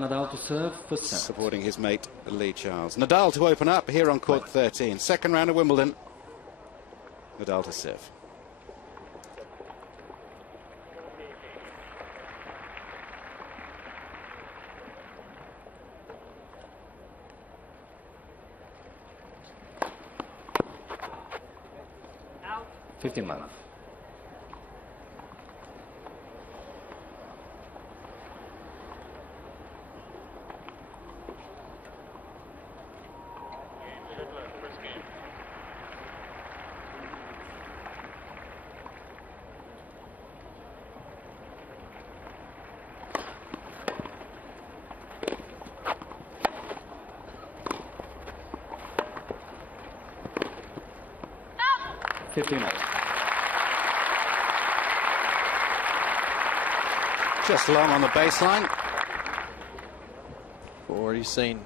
Nadal to serve for set. Supporting his mate, Lee Charles. Nadal to open up here on court 13. Second round of Wimbledon. Nadal to serve. Out. 15 love. Just long on the baseline. Already seen,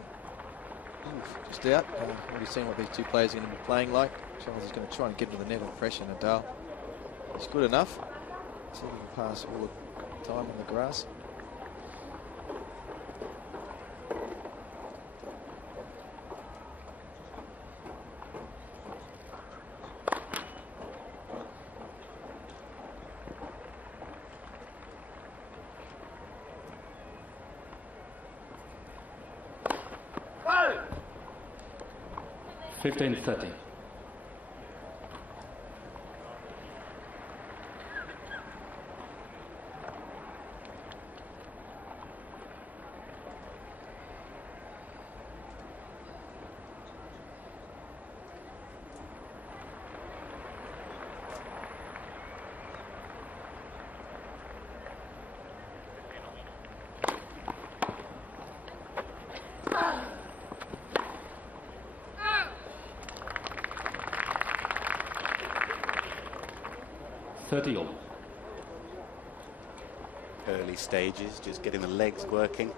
just out. Already seen what these two players are going to be playing like. Charles is going to try and get to the net and pressure Nadal. He's good enough. So he can pass all the time on the grass. Oh! 15-30. Early stages, just getting the legs working.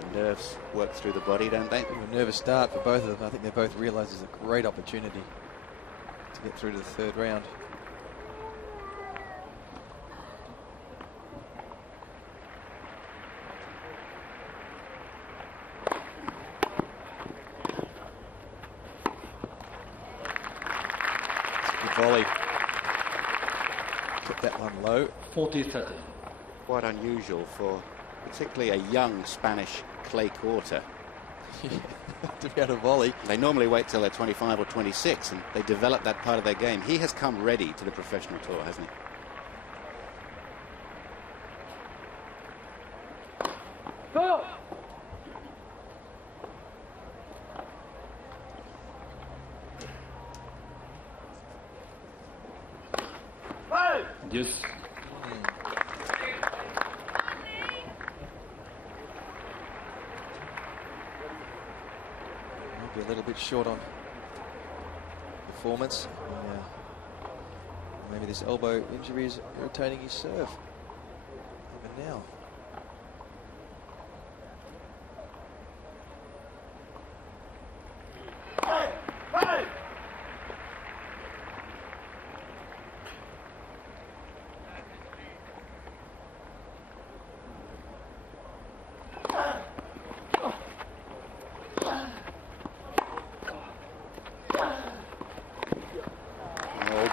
The nerves work through the body, don't they? A nervous start for both of them. I think they both realise it's a great opportunity to get through to the third round. It's a good volley. Kept that one low. 40-30. Quite unusual for particularly a young Spanish clay quarter. To be able to volley. They normally wait till they're 25 or 26 and they develop that part of their game. He has come ready to the professional tour, hasn't he? Go! Yes. Maybe a little bit short on performance. Maybe this elbow injury is irritating his serve even now.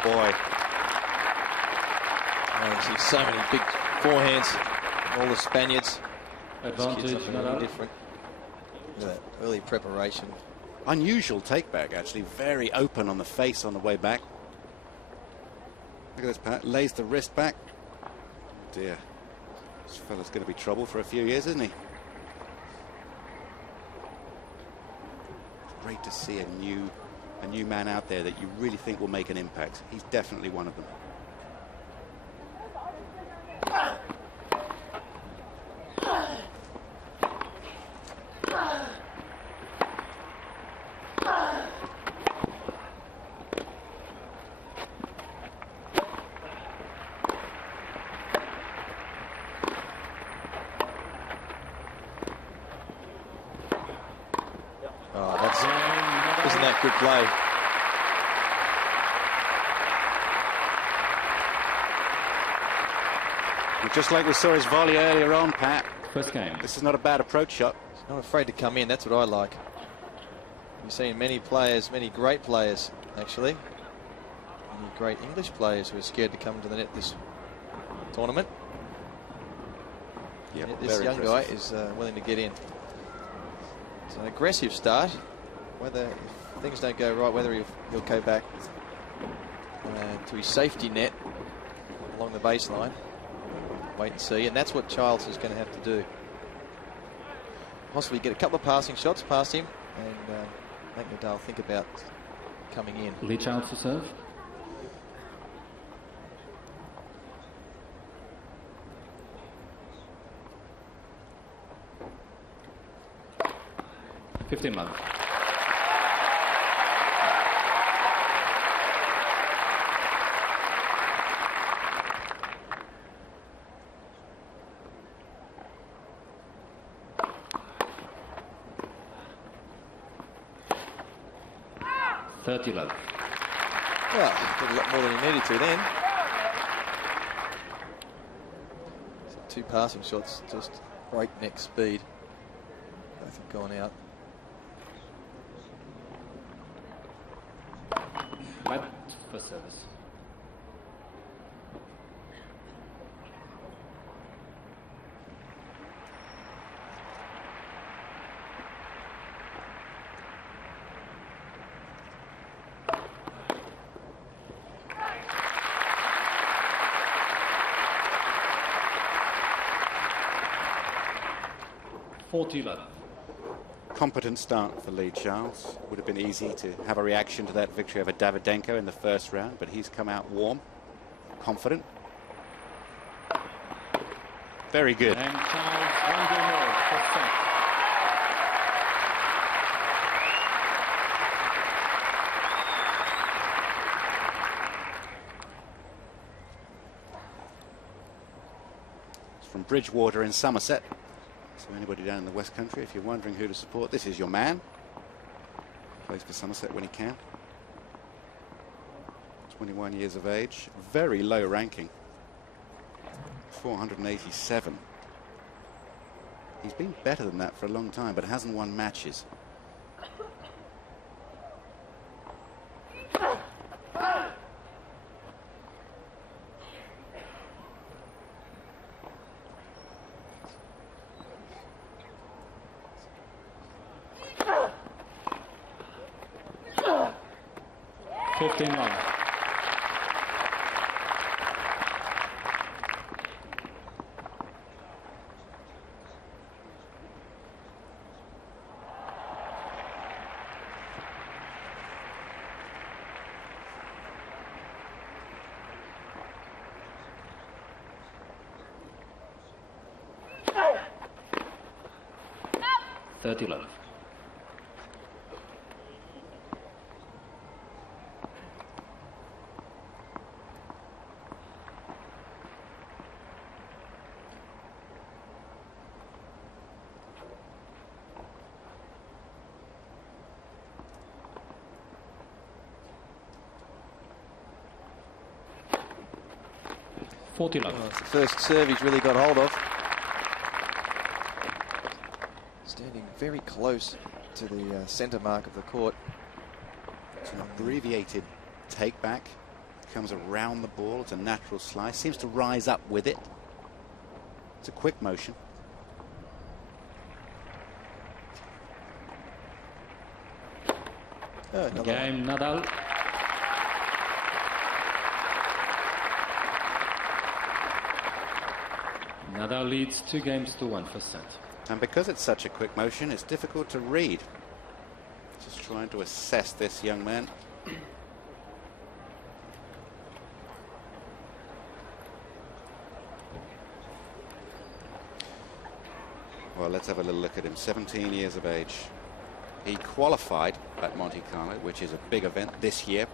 Boy. You see so many big forehands, all the Spaniards. Advantage, Nadal. Different. Look at that early preparation. Unusual take back, actually. Very open on the face on the way back. Look at this, Pat. Lays the wrist back. Oh dear. This fella's going to be trouble for a few years, isn't he? It's great to see a new man out there that you really think will make an impact. He's definitely one of them. Isn't that good play? And just like we saw his volley earlier on, Pat, First game. This is not a bad approach shot. He's not afraid to come in. That's what I like. We've seen many players, many great players, actually. Many great English players who are scared to come to the net this tournament. Yeah, This young guy is willing to get in. It's an aggressive start. Whether if things don't go right, whether he'll go back to his safety net along the baseline. Wait and see. And that's what Childs is going to have to do. Possibly get a couple of passing shots past him and make Nadal think about coming in. Lee Childs to serve. $15 love. $30 love. Well, did a lot more than he needed to then. So 2 passing shots, just breakneck speed. Both have gone out. White for service. $40 love. Competent start for Lee Charles. Would have been easy to have a reaction to that victory over Davydenko in the first round, but he's come out warm, confident. Very good. And Charles, one game more. First set. It's from Bridgewater in Somerset. So anybody down in the West Country, if you're wondering who to support, this is your man. Plays for Somerset when he can. 21 years of age. Very low ranking. 487. He's been better than that for a long time, but hasn't won matches. $15 love. $30 love. $40 love. Well, it's the first serve he's really got hold of. Standing very close to the centre mark of the court. It's an abbreviated take back. Comes around the ball. It's a natural slice. Seems to rise up with it. It's a quick motion. Oh, another Game Nadal. Nadal leads 2-1 first set. And because it's such a quick motion, it's difficult to read. Just trying to assess this young man. Well, let's have a little look at him. 17 years of age. He qualified at Monte Carlo, which is a big event this year.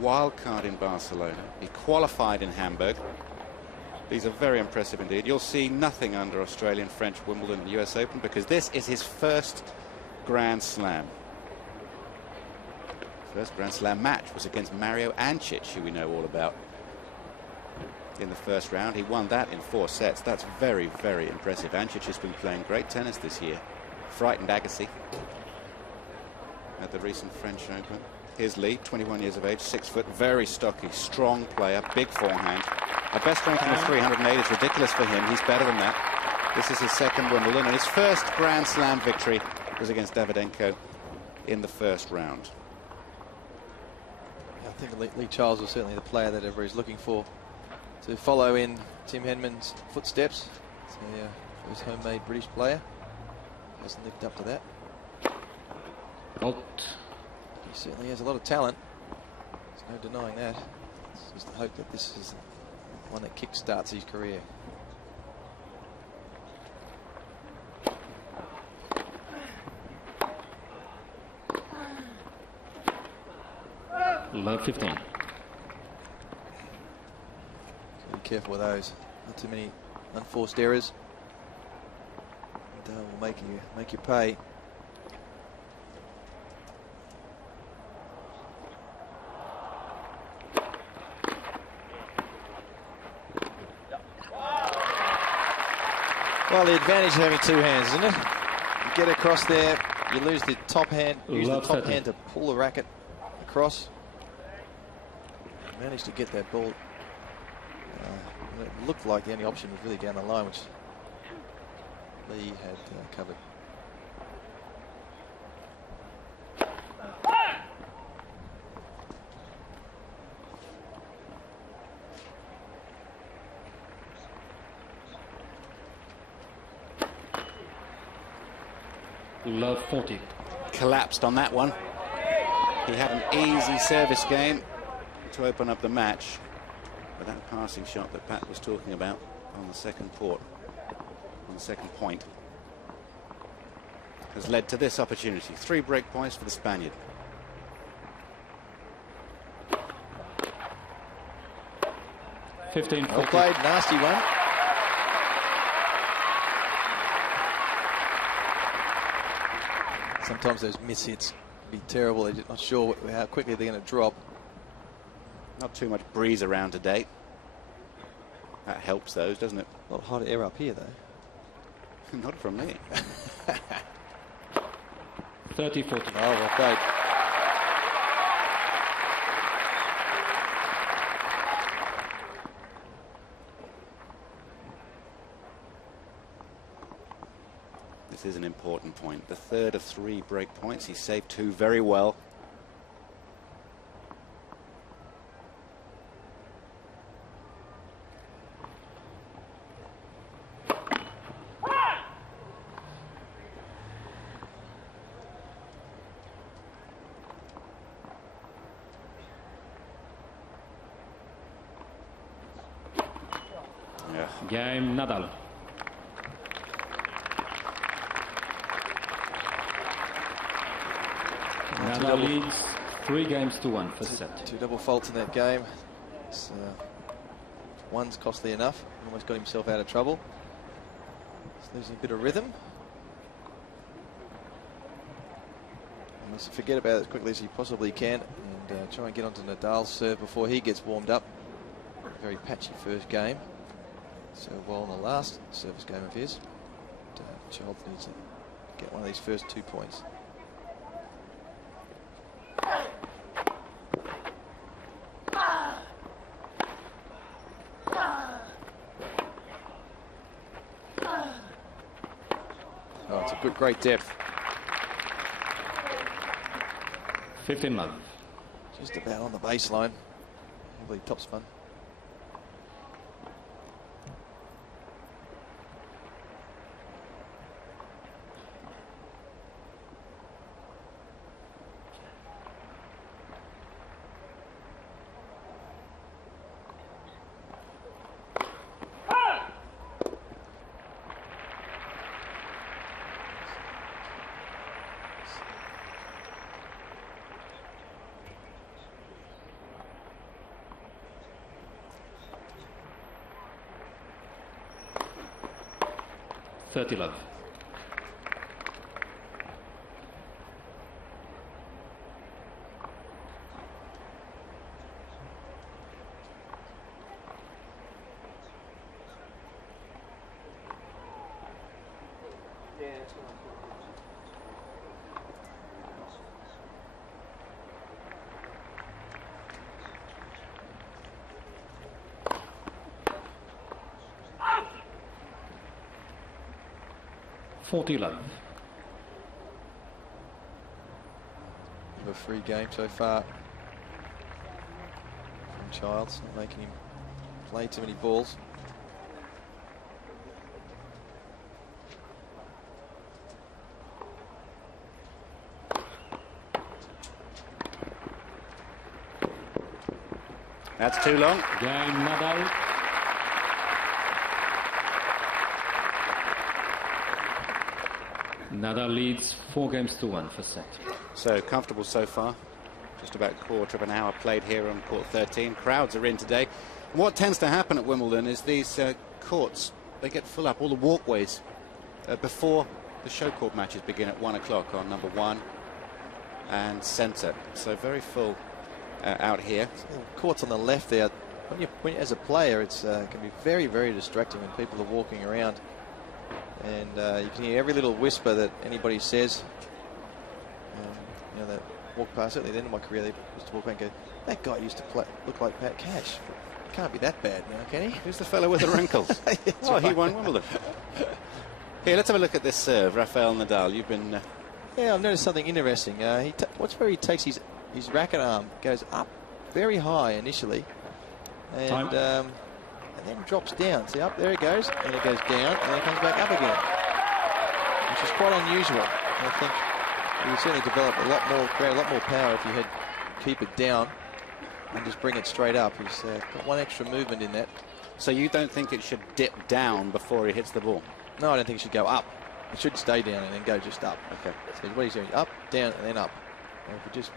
Wild card in Barcelona. He qualified in Hamburg. These are very impressive indeed. You'll see nothing under Australian, French, Wimbledon, and US Open, because this is his first Grand Slam. First Grand Slam match was against Mario Ancic, who we know all about. in the first round. He won that in 4 sets. That's very, very impressive. Ancic has been playing great tennis this year. Frightened Agassi at the recent French Open. Here's Lee, 21 years of age, 6 foot, very stocky, strong player, big forehand. A best ranking of 308 is ridiculous for him. He's better than that. This is his second Wimbledon, and his first Grand Slam victory was against Davydenko in the first round. I think Lee Charles was certainly the player that everybody's looking for to follow in Tim Henman's footsteps. So, first homemade British player. Hasn't lived up to that. Out. He certainly has a lot of talent. There's no denying that. It's just the hope that this is one that kick-starts his career. Love 15. Be careful with those. Not too many unforced errors. Nadal will make you pay. Well, the advantage of having 2 hands, isn't it? You get across there, you lose the top hand, use the top hand to pull the racket across. Managed to get that ball. It looked like the only option was really down the line, which Lee had covered. Love 40. Collapsed on that one. He had an easy service game to open up the match, but that passing shot that Pat was talking about on the second point has led to this opportunity. 3 break points for the Spaniard. Well played, nasty one. Sometimes those mishits be terrible. They're just not sure how quickly they're going to drop. Not too much breeze around today. That helps those, doesn't it? A lot of hot air up here, though. Not from me. 30-40. Oh, well played. This is an important point. The third of 3 break points. He saved 2 very well. Game Nadal. Nadal leads 3-1 for set. 2 double faults in that game. It's, one's costly enough. Almost got himself out of trouble. He's losing a bit of rhythm. He must forget about it as quickly as he possibly can and try and get onto Nadal's serve before he gets warmed up. A very patchy first game. So well in the last service game of his. Child needs to get one of these first 2 points. Oh, it's a great depth. 15-love. Just about on the baseline. Probably top spin. Love. 40 love. A free game so far from Childs, not making him play too many balls. That's too long. Game Nadal. Nadal leads 4-1 for set. So comfortable so far. Just about a quarter of an hour played here on court 13. Crowds are in today. What tends to happen at Wimbledon is these courts, they get full up, all the walkways, before the show court matches begin at 1 o'clock on number 1 and centre. So very full out here. Courts on the left there. When you as a player, it's can be very, very distracting when people are walking around. And you can hear every little whisper that anybody says. You know, that walk past it. At the end of my career, they used to walk back and go, that guy used to look like Pat Cash. He can't be that bad now, can he? Who's the fellow with the wrinkles? Oh, he won Wimbledon. Here, let's have a look at this serve. Rafael Nadal, you've been... Yeah, I've noticed something interesting. Watch where he takes his racket arm, goes up very high initially, and then drops down. See, up there it goes, and it goes down, and then it comes back up again, which is quite unusual. I think you would certainly develop create a lot more power if you had keep it down and just bring it straight up. He's got one extra movement in that. So you don't think it should dip down before he hits the ball? No, I don't think it should go up. It should stay down and then go just up. Okay. So what he's doing, up, down, and then up. And if it just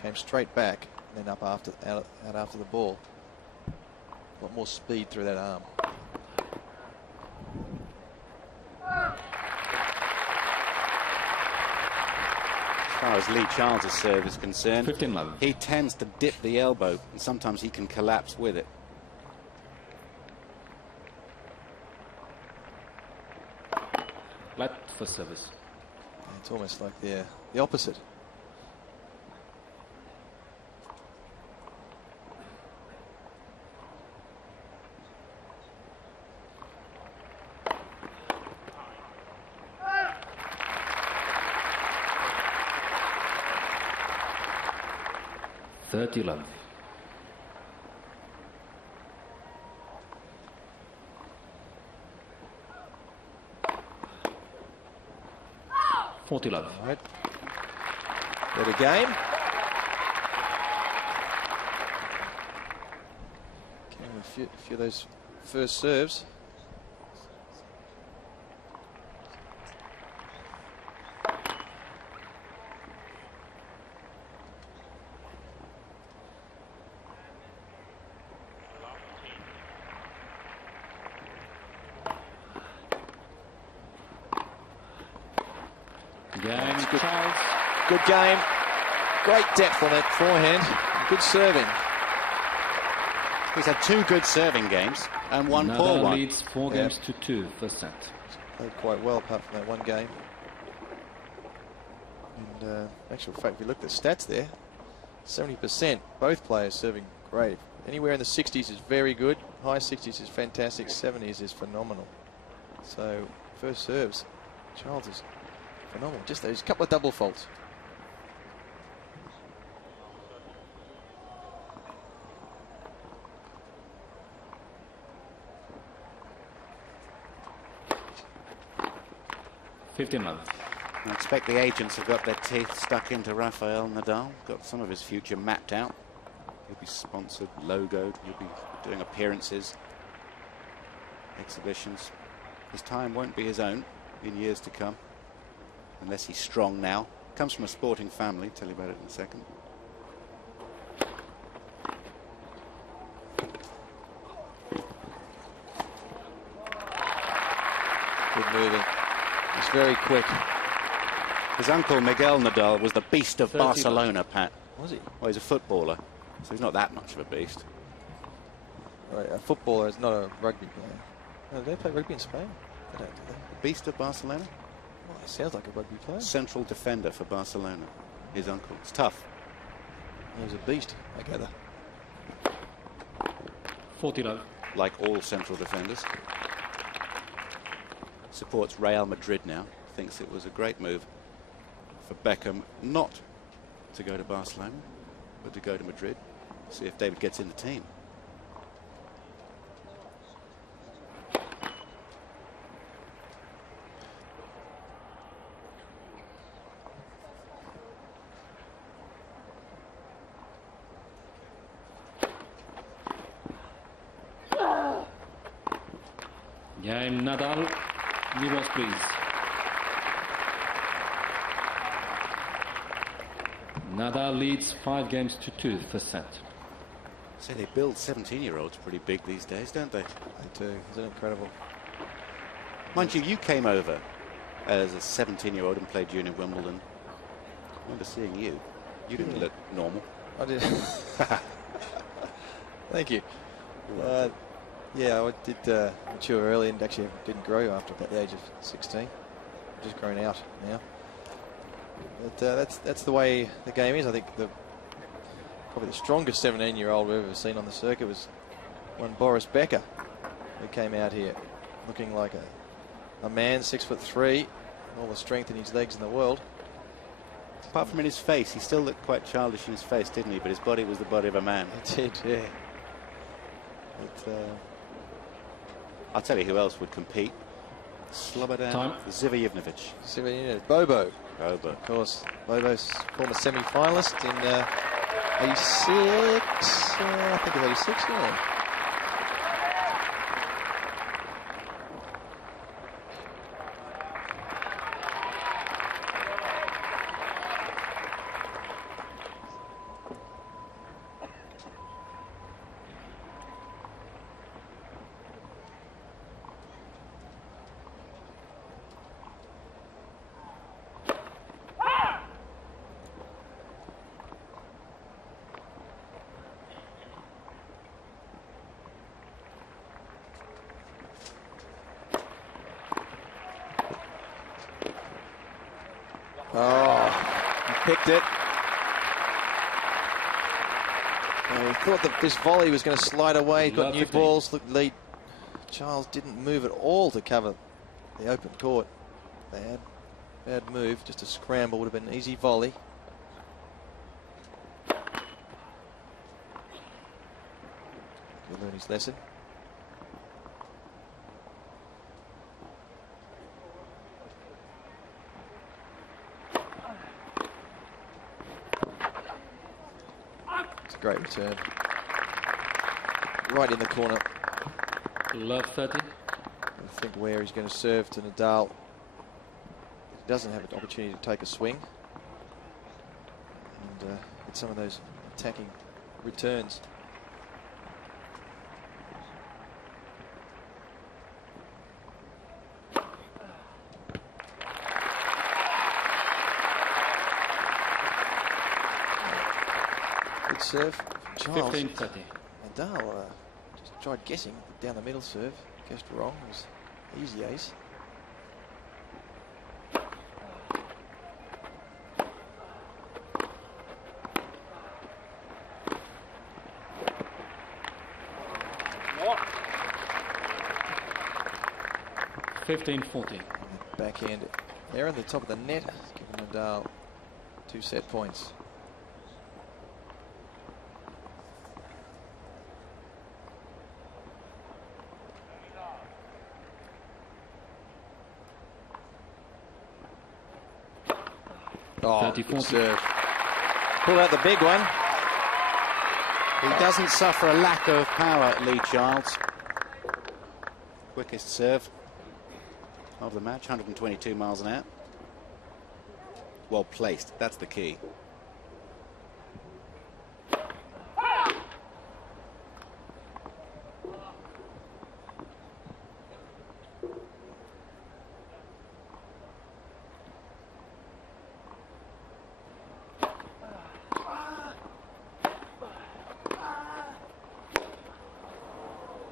came straight back and then up out after the ball, a lot more speed through that arm. As far as Lee Charles' serve is concerned, 15 love. He tends to dip the elbow, and sometimes he can collapse with it. Flat for service. It's almost like the opposite. Thirty love. $40 love. All right. Better game. Getting a few of those first serves. Good game. Great depth on that forehand. Good serving. He's had 2 good serving games and 1 poor one. Leads 4-2 for set. Played quite well apart from that one game. And actual fact, if you look at the stats there, 70%, both players serving great. Anywhere in the 60s is very good. High 60s is fantastic. 70s is phenomenal. So first serves, Charles is phenomenal. Just those couple of double faults. $15 love. I expect the agents have got their teeth stuck into Rafael Nadal. Got some of his future mapped out. He'll be sponsored, logoed. He'll be doing appearances, exhibitions. His time won't be his own in years to come, unless he's strong now. Comes from a sporting family. Tell you about it in a second. Good moving. It's very quick. His uncle Miguel Nadal was the beast of Barcelona, Pat. Was he? Well, he's a footballer, so he's not that much of a beast. Right, a footballer is not a rugby player. Oh, do they play rugby in Spain? They don't, do they? Beast of Barcelona? Well, it sounds like a rugby player. Central defender for Barcelona. His uncle. It's tough. He was a beast, I gather. 40 love. Like all central defenders. Supports Real Madrid now. Thinks it was a great move for Beckham not to go to Barcelona, but to go to Madrid. See if David gets in the team. Game Nadal. Mirrors, please. Nadal leads 5-2 first set. So they build 17-year-olds pretty big these days, don't they? They do. Isn't it incredible? Mind you, you came over as a 17-year-old and played junior Wimbledon. I remember seeing you. You didn't look normal. I did. Thank you. Yeah, I did mature early and actually didn't grow after about the age of 16. Just grown out now. But that's the way the game is. I think probably the strongest 17-year-old we've ever seen on the circuit was one Boris Becker, who came out here looking like a man, 6'3", all the strength in his legs in the world. Apart from in his face, he still looked quite childish in his face, didn't he? But his body was the body of a man. It did, yeah. I'll tell you who else would compete. Slobodan Zivojevnovic. Bobo. Bobo. Of course, Bobo's former semi-finalist in 86. I think it was 86, yeah. Oh, he picked it. Oh, he thought that this volley was going to slide away. He's got new balls. Look, lead. Charles didn't move at all to cover the open court. Bad move. Just a scramble would have been an easy volley. He'll learn his lesson. Great return. Right in the corner. Love 30. I think where he's going to serve to Nadal. He doesn't have an opportunity to take a swing. And get some of those attacking returns. Good serve. Charles. 15-30. Nadal just tried guessing down the middle serve. Guessed wrong. It was easy ace. What? 15-14. Backhand there on the top of the net, giving Nadal 2 set points. Oh, good serve. Pull out the big one. He doesn't suffer a lack of power, Lee Charles. Quickest serve of the match, 122 miles an hour. Well placed, that's the key.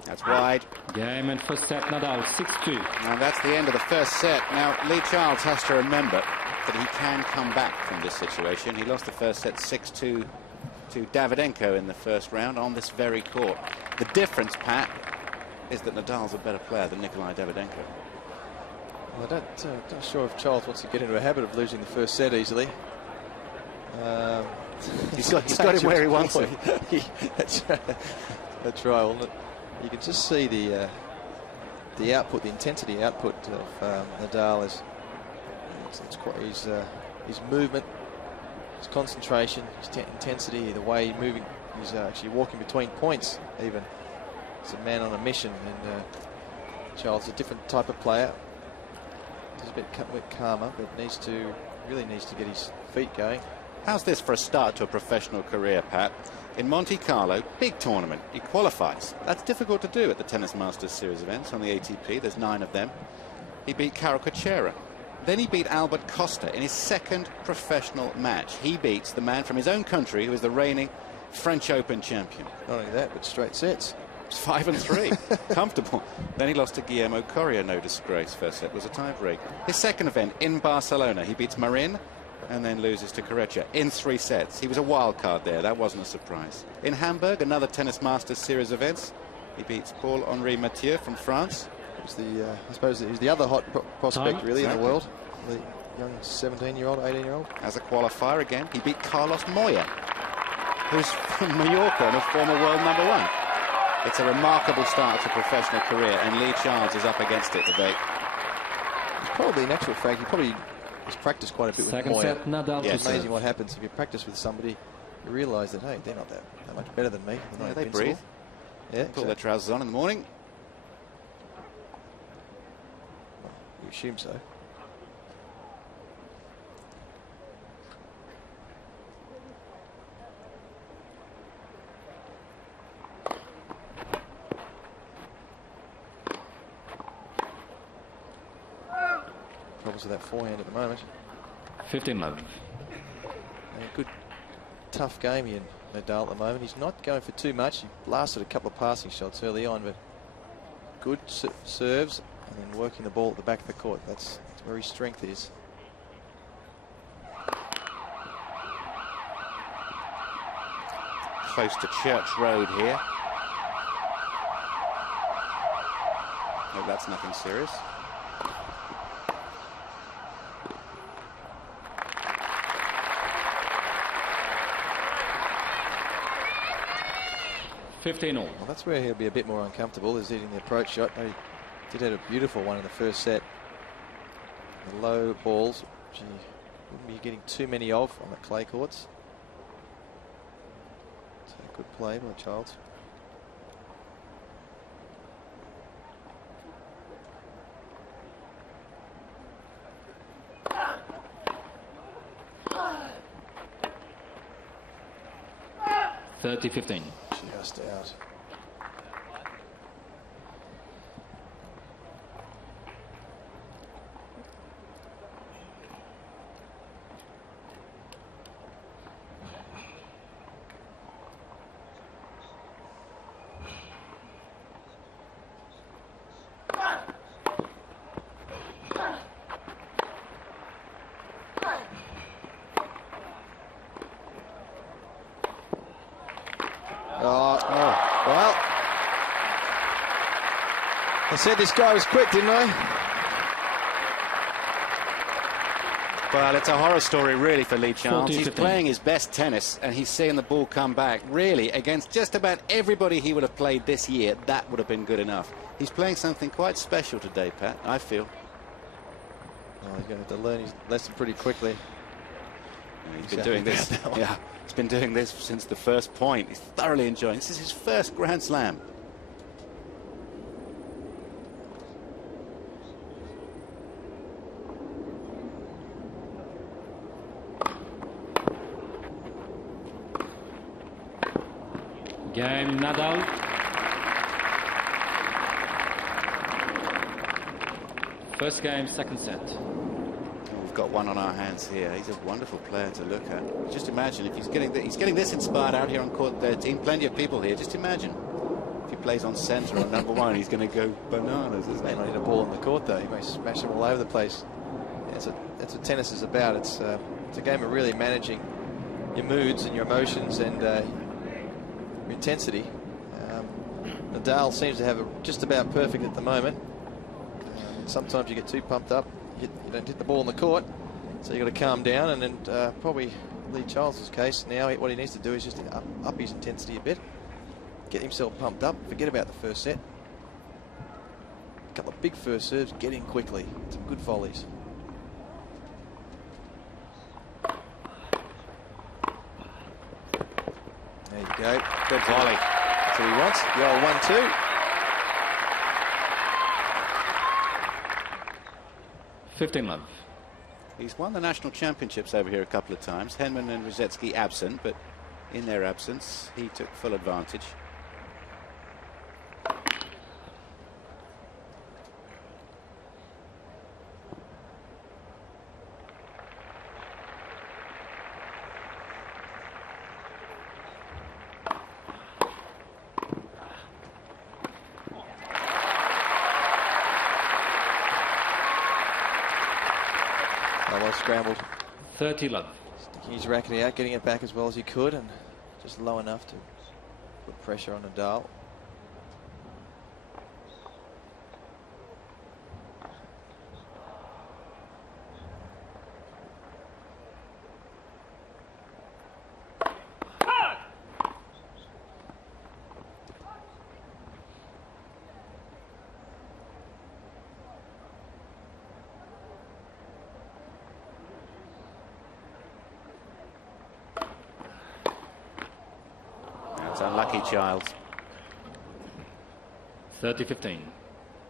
That's wide. Game and first set, Nadal 6-2. And that's the end of the first set. Now, Lee Charles has to remember that he can come back from this situation. He lost the first set 6-2 to Davydenko in the first round on this very court. The difference, Pat, is that Nadal's a better player than Nikolai Davydenko. Well, I'm not sure if Charles wants to get into a habit of losing the first set easily. He's got him where he wants him. That's right. Well, you can just see the output, the intensity output of Nadal is it's quite his movement, his concentration, his intensity, the way he's moving. He's actually walking between points. Even he's a man on a mission, and Charles is a different type of player. He's a bit calmer, but really needs to get his feet going. How's this for a start to a professional career, Pat? In Monte Carlo, big tournament, he qualifies. That's difficult to do at the Tennis Masters Series events on the ATP. There's 9 of them. He beat Caro Cachera. Then he beat Albert Costa in his second professional match. He beats the man from his own country who is the reigning French Open champion. Not only that, but straight sets. It's 5-3. Comfortable. Then he lost to Guillermo Coria, no disgrace. First set was a tiebreak. His second event in Barcelona, he beats Marin and then loses to Correggia in 3 sets. He was a wild card there. That wasn't a surprise. In Hamburg, another Tennis Masters Series events, he beats Paul-Henri Mathieu from France. It was I suppose he was the other hot prospect really in the world. The young 17-year-old, 18-year-old. As a qualifier again, he beat Carlos Moya, who's from Mallorca and a former world #1. It's a remarkable start to a professional career, and Lee Charles is up against it today. He's probably, in actual fact, he's practiced quite a bit Second with Moya. set, Nadal. It's amazing what happens if you practice with somebody. You realise that, hey, they're not that much better than me. They're not They invincible. breathe. Yeah, Pull their trousers on in the morning. You assume so. Problems with that forehand at the moment. 15-love. A good, tough game here, Nadal, at the moment. He's not going for too much. He blasted a couple of passing shots early on, but good serves and then working the ball at the back of the court. That's where his strength is. Close to Church Road here. Hope that's nothing serious. Well, that's where he'll be a bit more uncomfortable, is hitting the approach shot. He did have a beautiful one in the first set. The low balls, which he wouldn't be getting too many of on the clay courts. So good play by Charles. (30-15). Just out. Well, I said this guy was quick, didn't I? Well, it's a horror story, really, for Lee Charles. He's 40-15. playing his best tennis, and he's seeing the ball come back. Really, against just about everybody he would have played this year, that would have been good enough. He's playing something quite special today, Pat, I feel. Oh, he's going to have to learn his lesson pretty quickly. He's been doing this. Yeah, he's been doing this since the first point. He's thoroughly enjoying. This is his first Grand Slam. Game, Nadal. First game, second set. We've got one on our hands here. He's a wonderful player to look at. Just imagine if he's getting this inspired out here on court 13. Plenty of people here. Just imagine if he plays on centre on number one, he's going to go bananas, isn't May he? not need a ball in the court though. He may smash them all over the place. That's what tennis is about. It's a game of really managing your moods and your emotions and your intensity. Nadal seems to have it just about perfect at the moment. Sometimes you get too pumped up, you don't hit the ball in the court, so you've got to calm down. And then probably Lee Charles' case now, what he needs to do is just up his intensity a bit, get himself pumped up, forget about the first set. A couple of big first serves, get in quickly, some good volleys. There you go. Good volley. That's what he wants. The old 1-2. $15 He's won the national championships over here a couple of times. Henman and Rosetsky absent, but in their absence, he took full advantage. Well scrambled. 30 love. Sticking his racket out, getting it back as well as he could, and just low enough to put pressure on Nadal. That's unlucky, Childs. 30-15.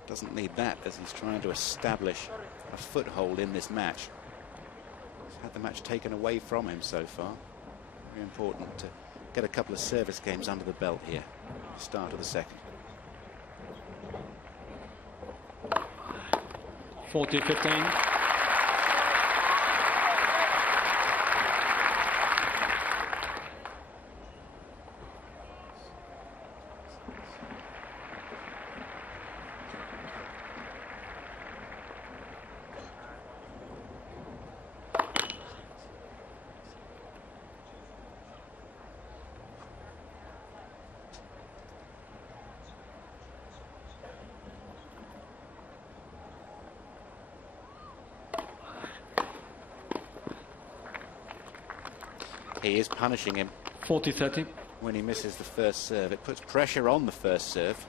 Doesn't need that as he's trying to establish a foothold in this match. He's had the match taken away from him so far. Very important to get a couple of service games under the belt here. Start of the second. 40-15. He is punishing him 40-30. when he misses the first serve. It puts pressure on the first serve.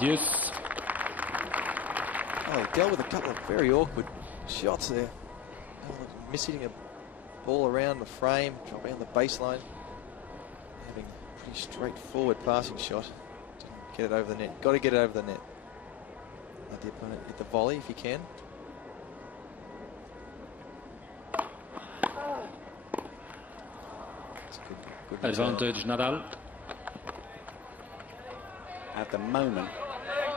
Deuce. Oh, he dealt with a couple of very awkward shots there. Missing a ball around the frame, dropping on the baseline. Having a pretty straightforward passing shot. Didn't get it over the net. Got to get it over the net. Let the opponent hit the volley if he can. That's a good Advantage Nadal. At the moment,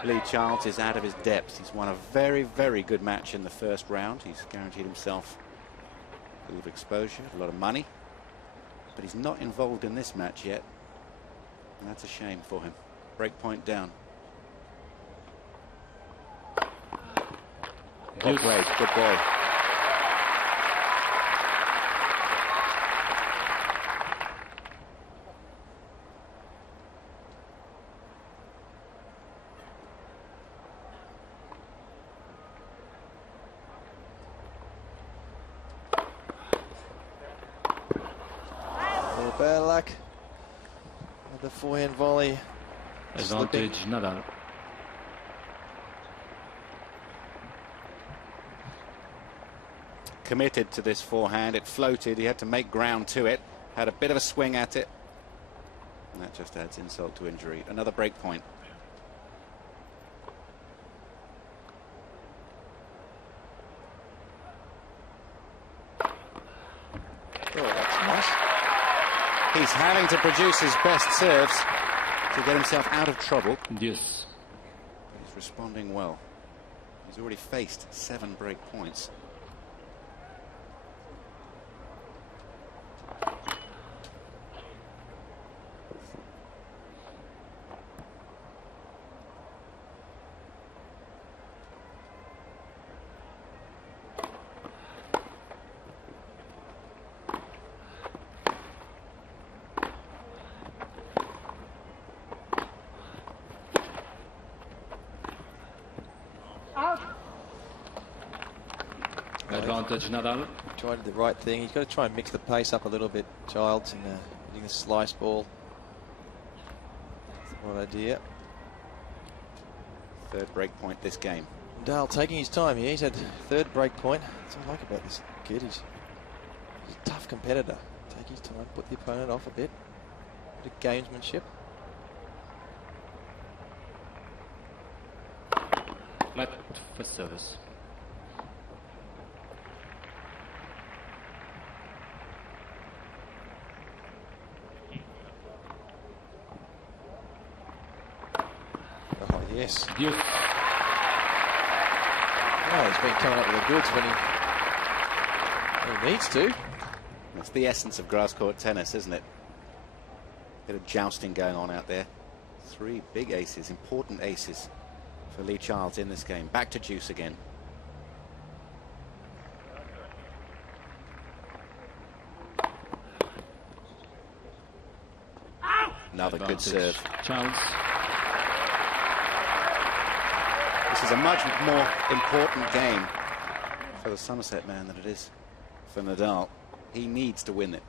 Lee Charles is out of his depth. He's won a very, very good match in the first round. He's guaranteed himself a little exposure, a lot of money. But he's not involved in this match yet. And that's a shame for him. Break point down. Oh, great. Good boy. Bad luck with the forehand volley. Advantage Nadal. committed to this forehand. It floated. He had to make ground to it. Had a bit of a swing at it. And that just adds insult to injury. Another break point. Oh, that's nice. He's having to produce his best serves to get himself out of trouble. Yes. He's responding well. He's already faced 7 break points. Advantage Nadal. Tried the right thing. He's got to try and mix the pace up a little bit, Childs, and hitting the slice ball. That's the right idea. 3rd break point this game. Nadal taking his time here. He's had 3rd break point. That's what I like about this kid. He's a tough competitor. Take his time, put the opponent off a bit. Bit of gamesmanship. Flat for service. Oh, yes. Yes. Oh, he's been coming up with the goods when he needs to. That's the essence of grass court tennis, isn't it? Bit of jousting going on out there. 3 big aces, important aces for Lee Childs in this game. Back to deuce again. Another good serve. Childs. This is a much more important game for the Somerset man than it is for Nadal. He needs to win it.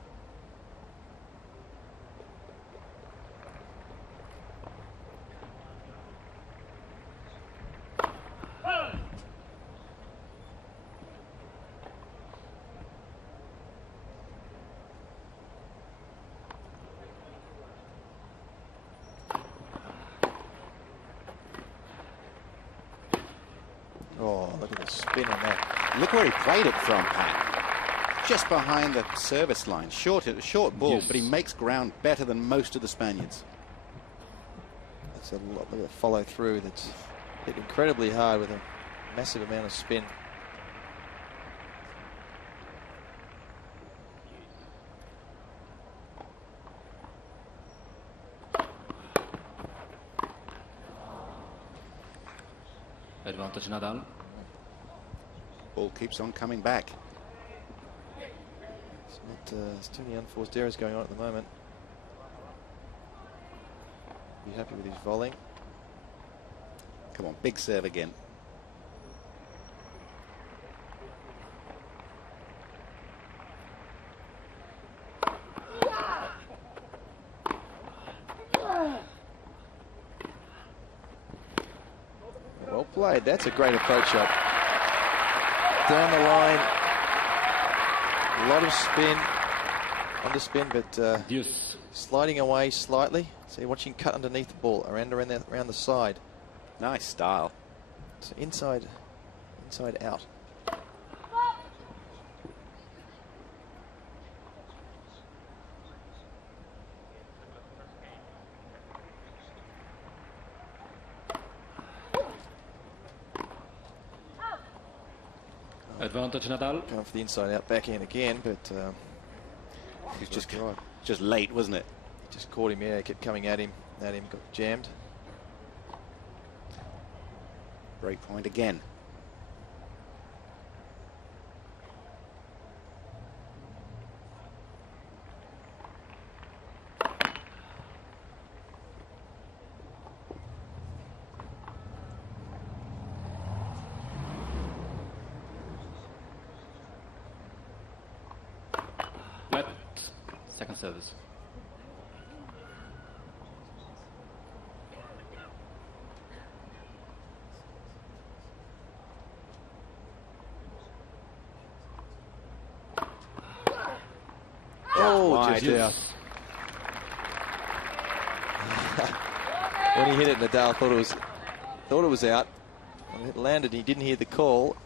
Oh, look at the spin on that. Look where he played it from, Pat. Just behind the service line. Short ball, Yes. but he makes ground better than most of the Spaniards. That's a lot. Look at the follow through. That's hit incredibly hard with a massive amount of spin. Advantage Nadal. Ball keeps on coming back. It's not. There's too many unforced errors going on at the moment. Be happy with his volley. Come on, big serve again. Well played. That's a great approach shot. Down the line. A lot of spin. Underspin, but Deuce. sliding away slightly. So you're watching cut underneath the ball, around the side. Nice style. So inside out. Advantage Nadal. Going for the inside out backhand again, but He's just just late, wasn't it? just caught him. Yeah, kept coming at him, got jammed. Break point again. Flat. Second service. wide. just when he hit it, Nadal thought it was out. When it landed, he didn't hear the call.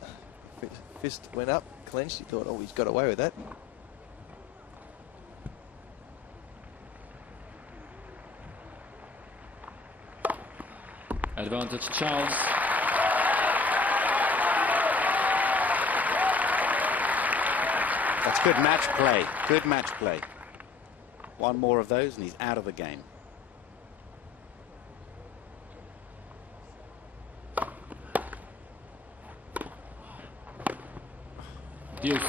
Fist went up, clenched. He thought, oh, he's got away with that. Advantage Charles. That's good match play. Good match play. One more of those and he's out of the game. Deuce.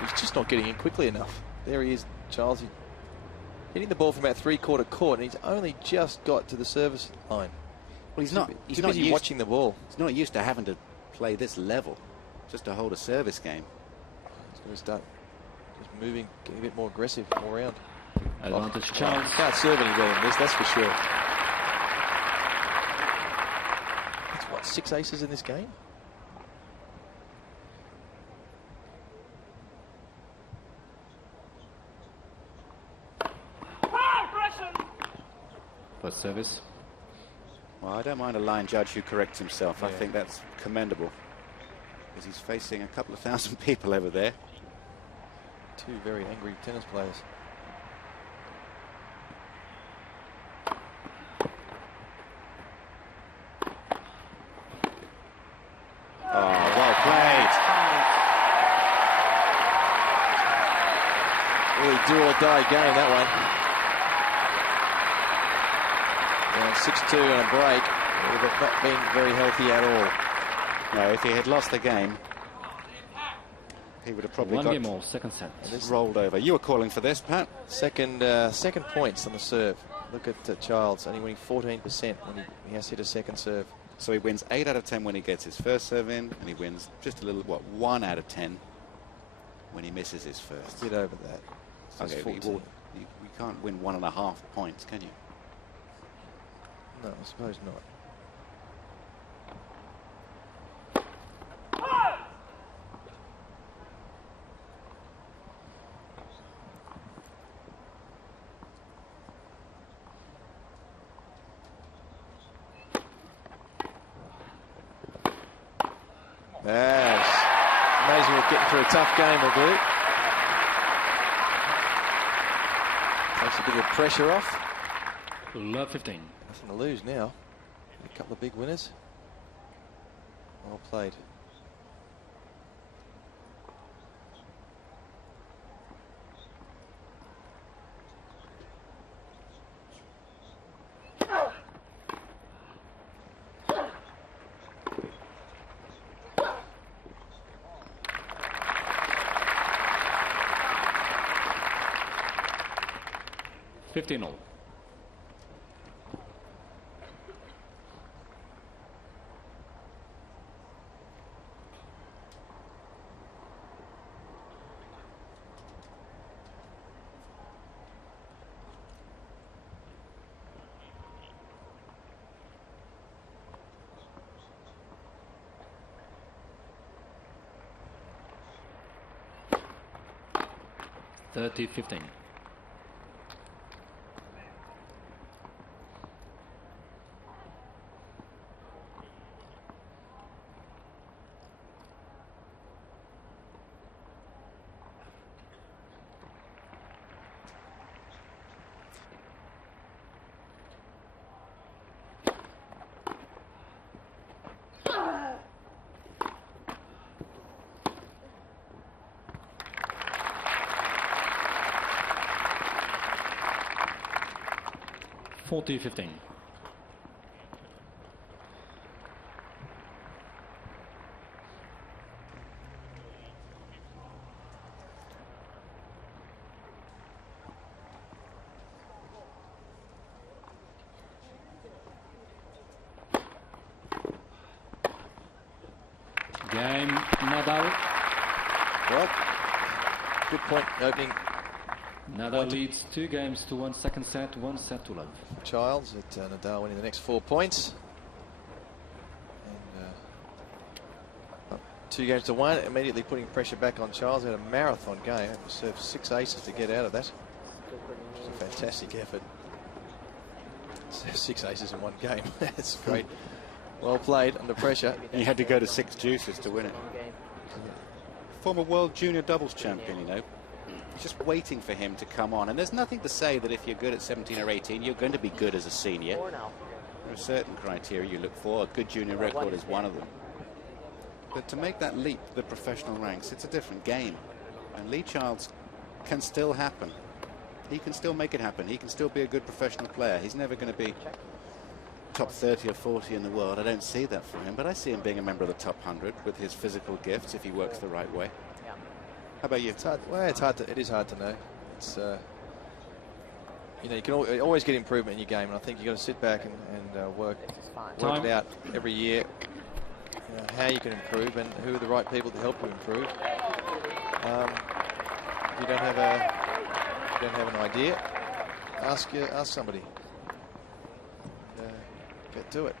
He's just not getting in quickly enough. There he is, Charles. He's hitting the ball from about three-quarter court, and he's only just got to the service line. Well, he's not busy watching the ball. He's not used to having to play this level just to hold a service game. He's going to start just moving, getting a bit more aggressive all around. Advantage Charles. Can't serve any better than this, that's for sure. That's what, 6 aces in this game? First service. Well, I don't mind a line judge who corrects himself. Yeah. I think that's commendable. Because he's facing a couple of thousand people over there. Two very angry tennis players. Oh, well played. Really do or die game, that one. Down 6-2 on a break. It would have not been very healthy at all. No, if he had lost the game, he would have probably One got game all, second set. rolled over. You were calling for this, Pat? Second points on the serve. Look at Childs, only winning 14% when he has to hit a second serve. So he wins 8 out of 10 when he gets his first serve in, and he wins just a little, 1 out of 10 when he misses his first. A bit over that. So Okay, it's but 14. you can't win 1.5 points, can you? No, I suppose not. Yes. Amazing we're getting through a tough game, will do. Takes a bit of pressure off. Love 15. Nothing to lose now. A couple of big winners. Well played. Fifteen all. $30-15. $40-15. Game Nadal. Well, good point opening. Nadal leads 2-1, second set, 1 set to love. Childs at Nadal winning the next 4 points. And 2-1, immediately putting pressure back on Charles. Had a marathon game, served 6 aces to get out of that, which is a fantastic effort. 6 aces in one game. That's great. Well played under pressure. He had to go to 6 deuces to win it. Former world junior doubles champion, you know. Just waiting for him to come on. And there's nothing to say that if you're good at 17 or 18, you're going to be good as a senior. There are certain criteria you look for. A good junior record is one of them. But to make that leap to the professional ranks, it's a different game. And Lee Child's can still happen. He can still make it happen. He can still be a good professional player. He's never going to be top 30 or 40 in the world. I don't see that for him, but I see him being a member of the top 100 with his physical gifts if he works the right way. How about you? It's hard. Well, it is hard to know. It's you know, you can always get improvement in your game, and I think you've got to sit back and work it out every year. You know, how you can improve and who are the right people to help you improve. If you don't have an idea, ask somebody. Get to it.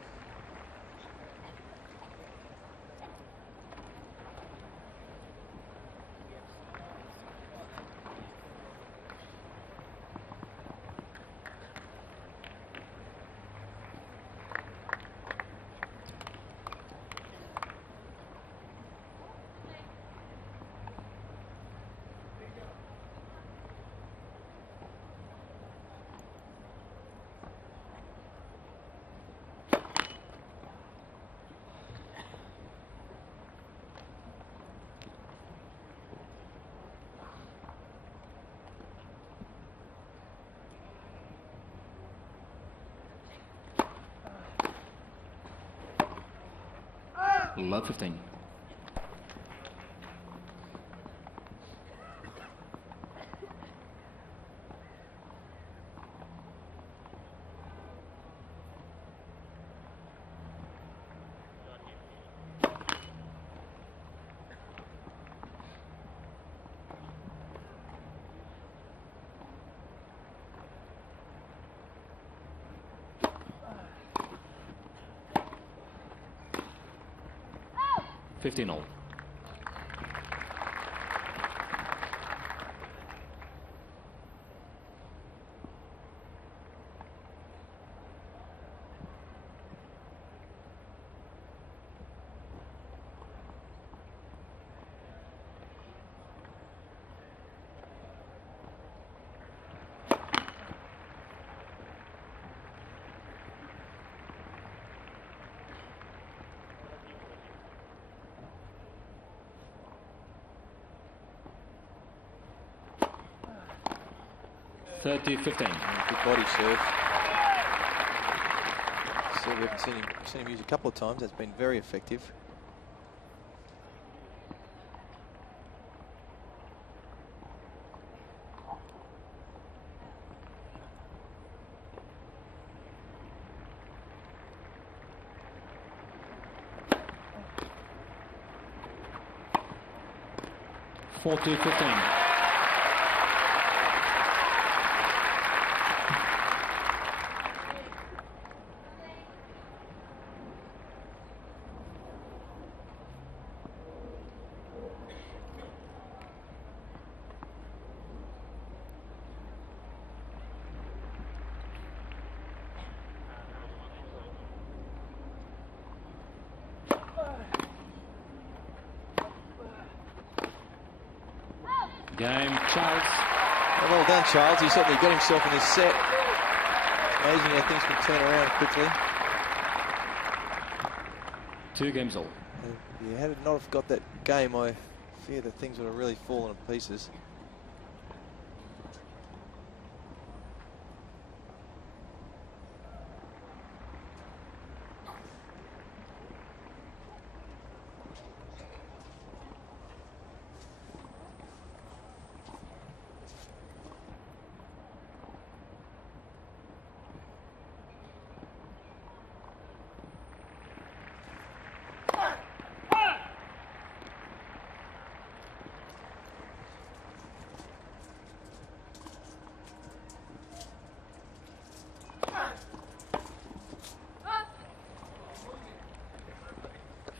Love 15. $15 all. $30-15. Good body serve. So we haven't seen him use a couple of times. That's been very effective. $40-15. Game, Charles. Well done, Charles. He certainly got himself in his set. Amazing how things can turn around quickly. 2 games all. If you had not have got that game, I fear that things would have really fallen to pieces.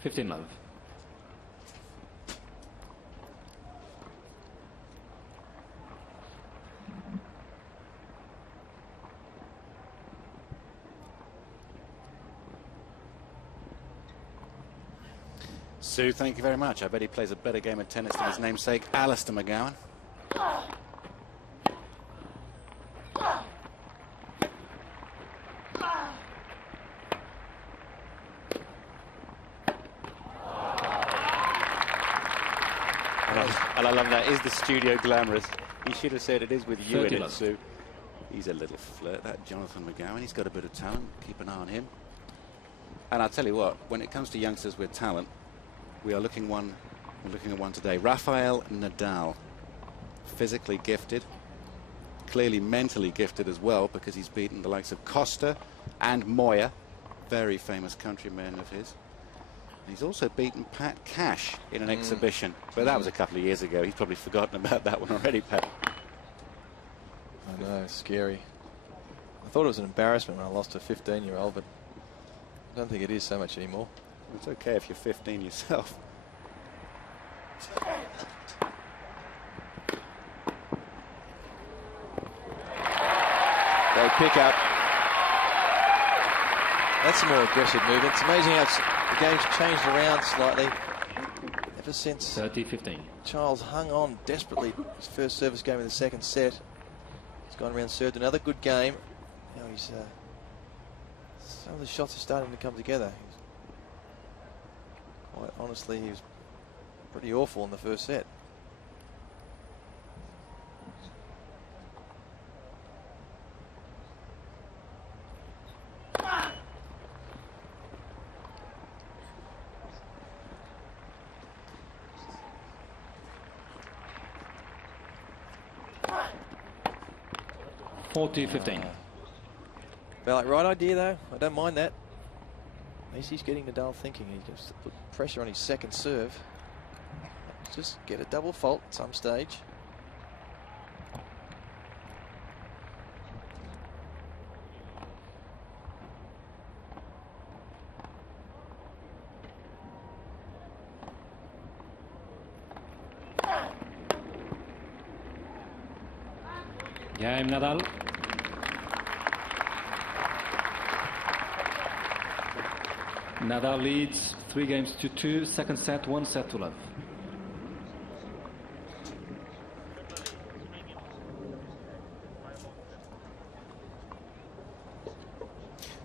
$15 love. Sue, thank you very much. I bet he plays a better game of tennis than his namesake, Alistair McGowan. And I love that. Is the studio glamorous? He should have said it is with you in it, Sue. He's a little flirt, that Jonathan McGowan. He's got a bit of talent. Keep an eye on him. And I'll tell you what, when it comes to youngsters with talent, we're looking at one today. Rafael Nadal, physically gifted, clearly mentally gifted as well, because he's beaten the likes of Costa and Moya, very famous countrymen of his. He's also beaten Pat Cash in an exhibition, but that was a couple of years ago. He's probably forgotten about that one already, Pat. I know, scary. I thought it was an embarrassment when I lost a 15-year-old, but I don't think it is so much anymore. It's okay if you're 15 yourself. They pick up. That's some more aggressive movement. It's amazing how the game's changed around slightly ever since 30-15. Charles hung on desperately his first service game in the second set. He's gone around, served another good game. Now he's some of the shots are starting to come together. Quite honestly, he was pretty awful in the first set. (40-15). Felt like right idea though. I don't mind that. At least he's getting Nadal thinking. He just put pressure on his second serve. Just get a double fault at some stage. Game Nadal. Nadal leads 3-2, second set, 1-0.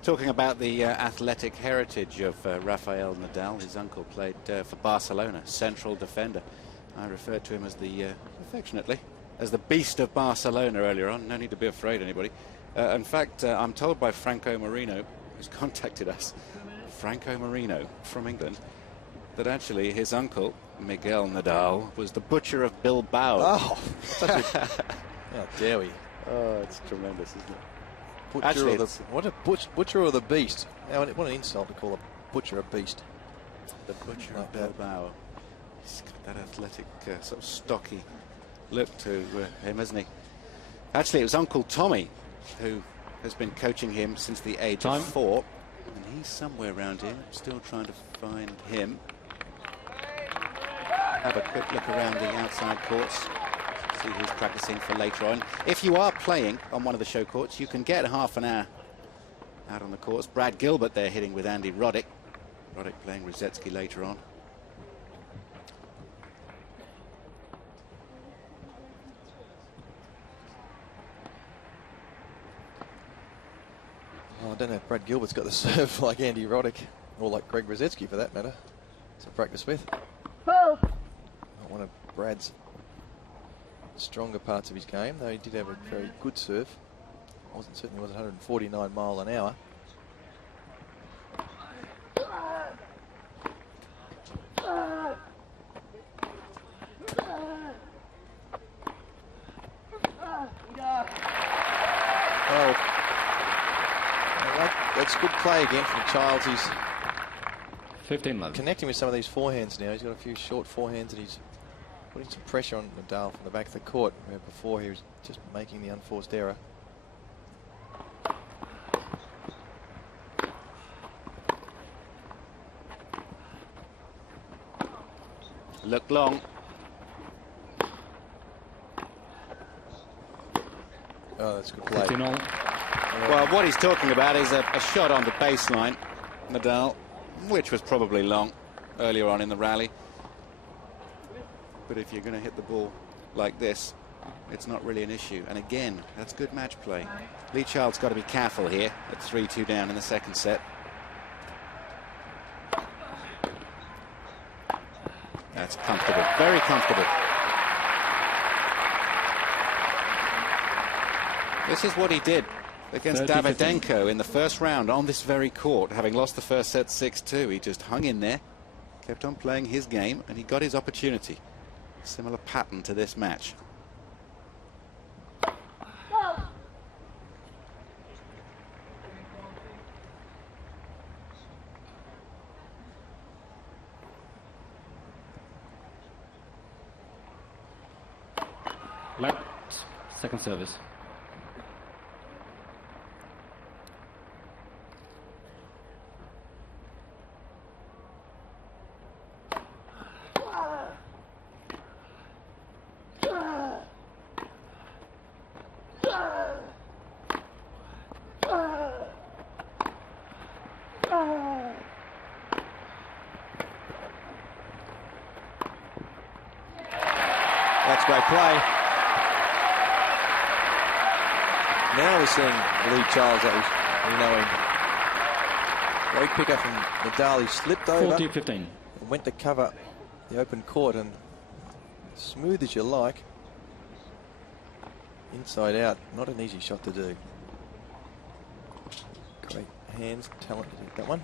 Talking about the athletic heritage of Rafael Nadal, his uncle played for Barcelona, central defender. I referred to him as affectionately, as the beast of Barcelona earlier on. No need to be afraid, anybody. In fact, I'm told by Franco Marino, who's contacted us, Franco Marino from England, that actually his uncle, Miguel Nadal, was the butcher of Bilbao. Oh, how dare we? Oh, it's tremendous, isn't it? Butcher Actually, what a butcher or the beast? Now, what an insult to call a butcher a beast. The butcher Like of that. Bilbao. He's got that athletic, sort of stocky look to him, hasn't he? Actually, it was Uncle Tommy who has been coaching him since the age of 4. And he's somewhere around here, still trying to find him. Have a quick look around the outside courts, see who's practicing for later on. If you are playing on one of the show courts, you can get half an hour out on the courts. Brad Gilbert there hitting with Andy Roddick. Roddick playing Rosetsky later on. Oh, I don't know if Brad Gilbert's got the serve like Andy Roddick, or like Greg Rosetsky for that matter, to practice with. Not one of Brad's stronger parts of his game, though he did have a very good serve. Certainly wasn't 149 mile an hour. Oh, that's good play again from Childs. He's 15 love. connecting with some of these forehands now. He's got a few short forehands and he's putting some pressure on Nadal from the back of the court, where before he was just making the unforced error. Look long. Oh, that's good play. 15 all. Well, what he's talking about is a shot on the baseline, Nadal, which was probably long. earlier on in the rally. But if you're going to hit the ball like this, it's not really an issue. And again, that's good match play. Lee Child's got to be careful here at 3-2 down in the second set. That's comfortable, very comfortable. This is what he did against Davydenko in the first round on this very court, having lost the first set 6-2. He just hung in there, kept on playing his game, and he got his opportunity. Similar pattern to this match. Left, second service. That's great play. Now we're seeing Lee Childs, that was, great pickup from Nadal. He slipped over 40-15. and went to cover the open court, and smooth as you like, inside out, not an easy shot to do. Great hands, talent to hit that one.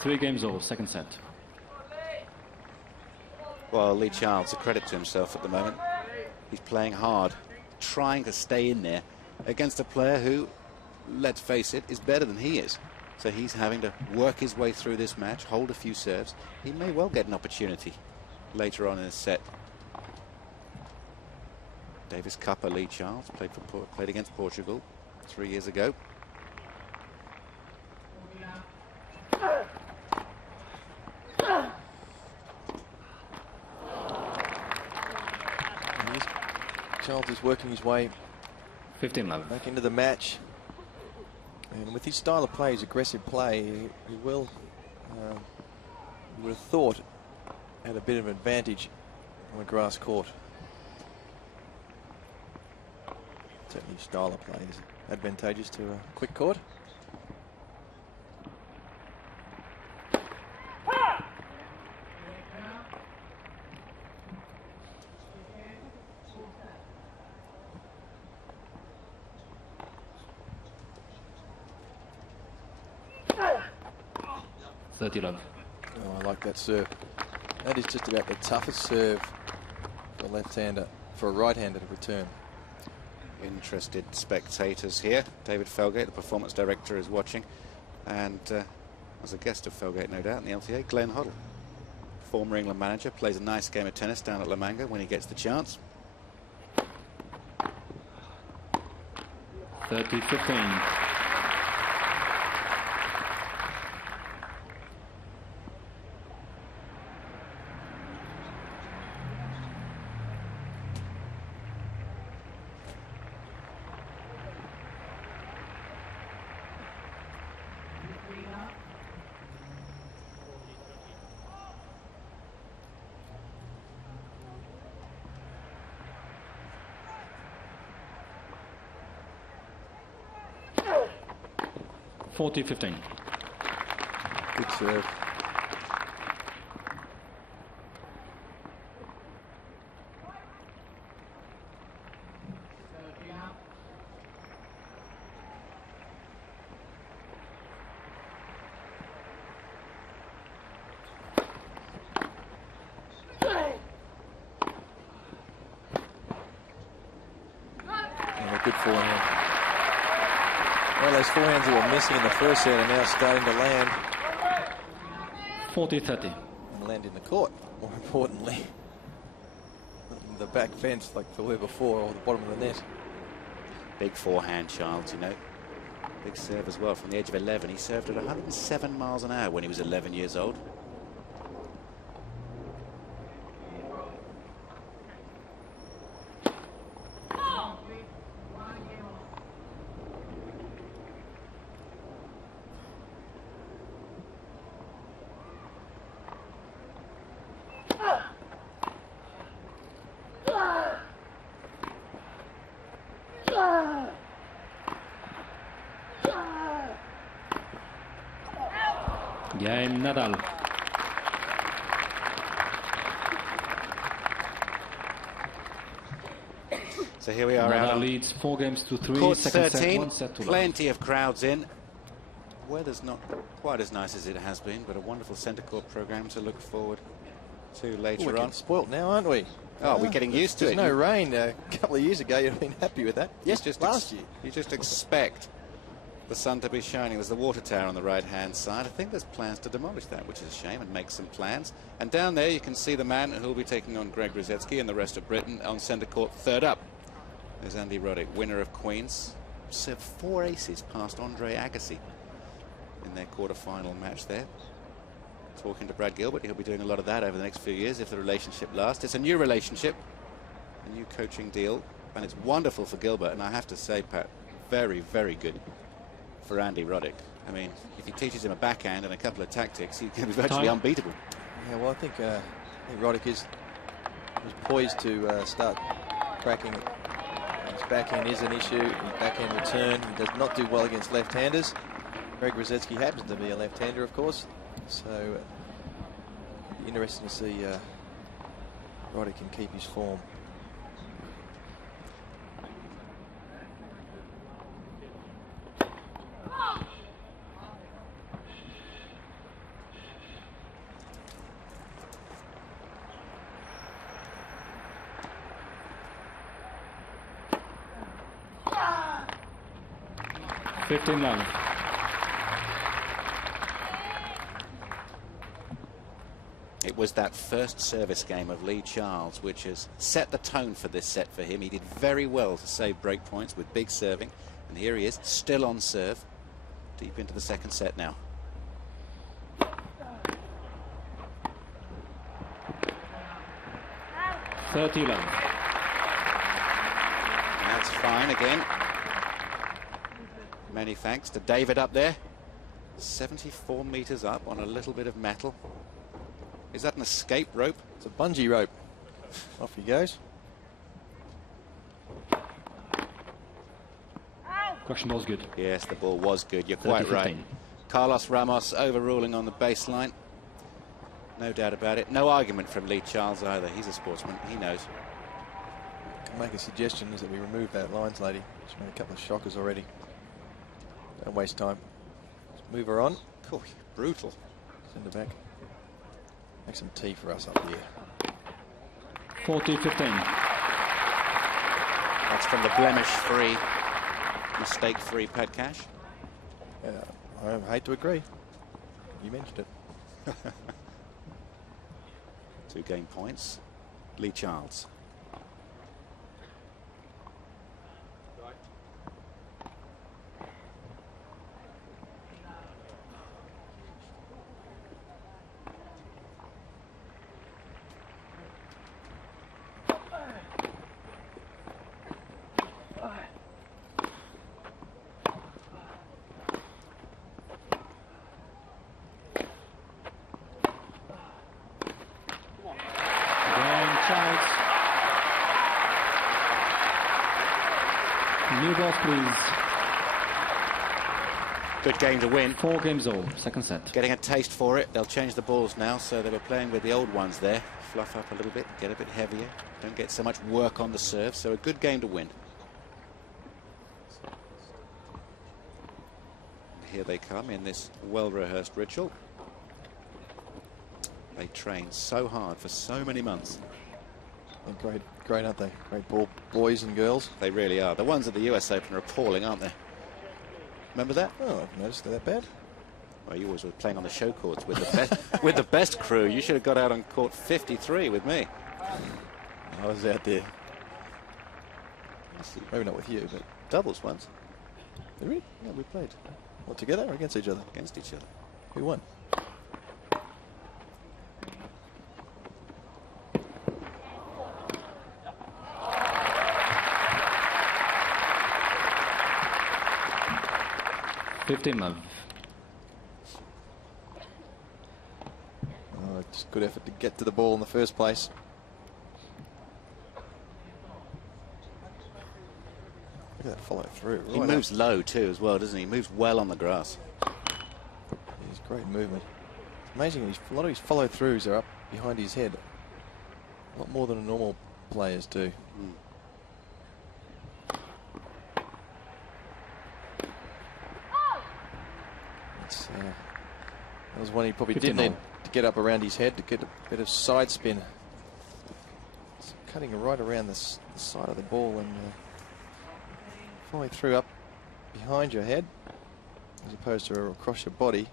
Three games all, second set. Well, Lee Child's a credit to himself at the moment. He's playing hard, trying to stay in there against a player who, let's face it, is better than he is. So he's having to work his way through this match, hold a few serves. He may well get an opportunity later on in the set. Davis Cupper, Lee Childs, played against Portugal 3 years ago. Childs is working his way 15-11 back into the match, and with his style of play, his aggressive play, he will, you would have thought, had a bit of advantage on a grass court. Certainly his style of play is advantageous to a quick court. Oh, I like that serve. That is just about the toughest serve for a left-hander, for a right-hander to return. Interested spectators here. David Felgate, the performance director, is watching, and as a guest of Felgate, no doubt, in the LTA, Glenn Hoddle, former England manager, plays a nice game of tennis down at La Manga when he gets the chance. 30-15. (40-15). Good serve. And a good forehand. Well, those forehands that were missing in the first set are now starting to land. 40-30. And land in the court, more importantly. Not in the back fence like they were before, or the bottom of the net. Big forehand, Childs, you know. Big serve as well from the age of 11. He served at 107 miles an hour when he was 11 years old. Game Nadal. So here we are out Nadal on leads 4 games to 3. court Second 13. set, 1 set to love. Plenty of crowds in. Weather's not quite as nice as it has been, but a wonderful centre court programme to look forward to later We're on. getting spoilt now, aren't we? Oh, we're getting used to There's it. no rain. A couple of years ago, you'd have been happy with that. Yes, just last year. You just expect the sun to be shining. There's the water tower on the right-hand side. I think there's plans to demolish that, which is a shame, and make some plans. And down there, you can see the man who will be taking on Greg Rosetsky and the rest of Britain on centre court, third up. There's Andy Roddick, winner of Queen's. Served 4 aces past Andre Agassi in their quarter-final match there. Talking to Brad Gilbert, he'll be doing a lot of that over the next few years if the relationship lasts. It's a new relationship, a new coaching deal, and it's wonderful for Gilbert. And I have to say, Pat, very, very good for Andy Roddick. I mean, if he teaches him a backhand and a couple of tactics, he can be virtually unbeatable. Yeah, well, I think Roddick is poised to start cracking it. His backhand is an issue. His backhand return, he does not do well against left-handers. Greg Rosetsky happens to be a left-hander, of course. So, it'll be interesting to see Roddick can keep his form. $15. It was that first service game of Lee Charles which has set the tone for this set for him. He did very well to save break points with big serving, and here he is, still on serve, deep into the second set now. $30. That's fine again. Many thanks to David up there. 74 meters up on a little bit of metal. Is that an escape rope? It's a bungee rope. Off he goes. Question ball's good. Yes, the ball was good. You're quite 30-15. right. Carlos Ramos overruling on the baseline. No doubt about it. No argument from Lee Charles either. He's a sportsman. He knows. Can make a suggestion is that we remove that lines lady. She's made a couple of shockers already. Don't waste time. Let's move her on. Cool. Brutal. Send her back. Make some tea for us up here. 40-15. That's from the blemish-free, mistake-free Pat Cash. I hate to agree. You mentioned it. 2 game points. Lee Charles. New balls, please. Good game to win. 4 games all, second set. Getting a taste for it. They'll change the balls now, so they were playing with the old ones there. Fluff up a little bit, get a bit heavier. Don't get so much work on the serve, so a good game to win. Here they come in this well-rehearsed ritual. They train so hard for so many months. They're great, aren't they? Great ball boys and girls. They really are. The ones at the US Open are appalling, aren't they? Remember that? Oh, I've noticed they're that bad. Well, you always were playing on the show courts with the best, with the best crew. You should have got out on court 53 with me. I was out there. Maybe not with you, but Doubles once. Did we? Yeah, we played. What, together or against each other? Against each other. Who won? Love. Oh, just good effort to get to the ball in the first place. Look at that follow through. He moves low too as well, doesn't he? He moves well on the grass. He's great movement. It's amazing. A lot of his follow throughs are up behind his head. A lot more than normal players do. That was one he probably did need to get up around his head to get a bit of side spin. It's cutting right around the side of the ball and following through up behind your head as opposed to across your body.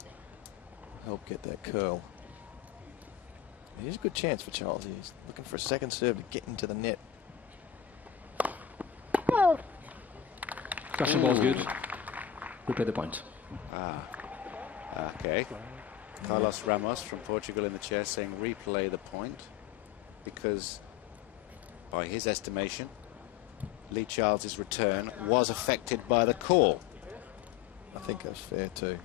Help get that curl. Here's a good chance for Charles. He's looking for a second serve to get into the net. Cushion ball's good. Replay the point. Okay. Carlos Ramos from Portugal in the chair saying replay the point because by his estimation Lee Charles's return was affected by the call. I think that's fair too.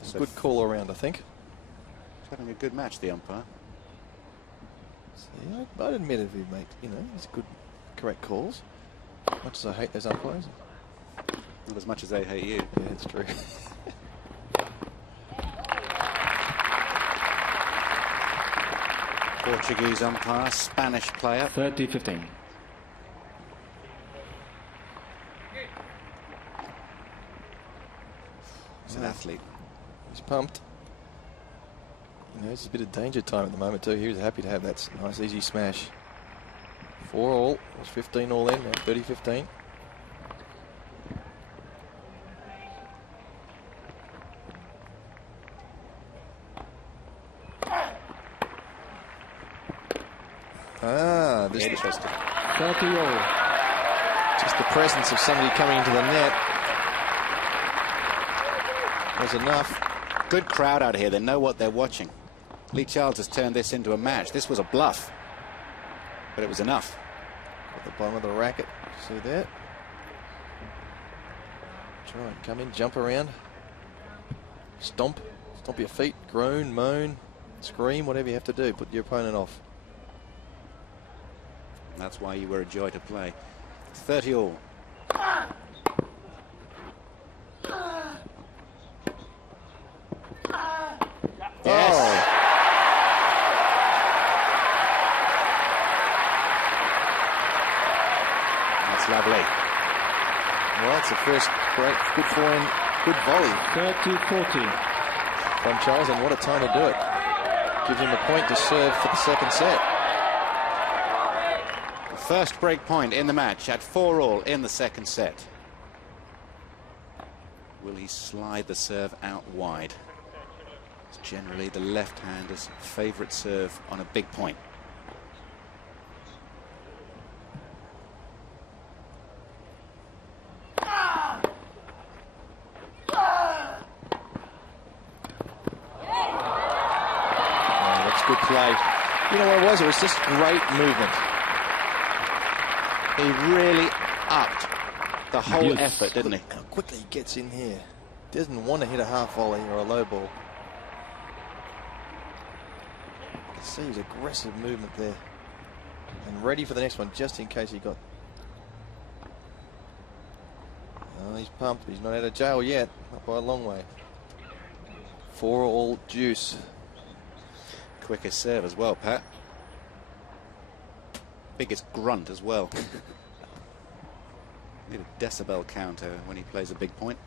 It's a good call around, I think. He's having a good match, the umpire. See, I'd admit if he makes, he's good, correct calls. Much as I hate those umpires. Not as much as they hate you. Yeah, it's true. Portuguese umpire, Spanish player. 30-15. He's an athlete. He's pumped. It's a bit of danger time at the moment too. He was happy to have that nice easy smash. 4 all. It was 15 all in, now 30-15. This is 30 all. just the presence of somebody coming into the net was enough. Good crowd out here. They know what they're watching. Lee Charles has turned this into a match. This was a bluff, but it was enough. At the bottom of the racket, see that? Try and come in, jump around, stomp your feet, groan, moan, scream, whatever you have to do. Put your opponent off. And that's why you were a joy to play. 30 all. Yes. Oh. That's lovely. Well, it's the first great, good forehand, good volley. 30-40. From Charles, and what a time to do it. Gives him a point to serve for the second set. The first break point in the match at 4 all in the second set. Will he slide the serve out wide? It's generally the left-hander's favourite serve on a big point. Good play. You know what it was? It was just great movement. He really upped the whole Yes. effort, didn't he? How quickly he gets in here. Doesn't want to hit a half volley or a low ball. You can see his aggressive movement there. And ready for the next one, just in case he got... Oh, he's pumped. He's not out of jail yet. Not by a long way. 4 all juice. Quickest serve as well, Pat. Biggest grunt as well. Need a decibel counter when he plays a big point.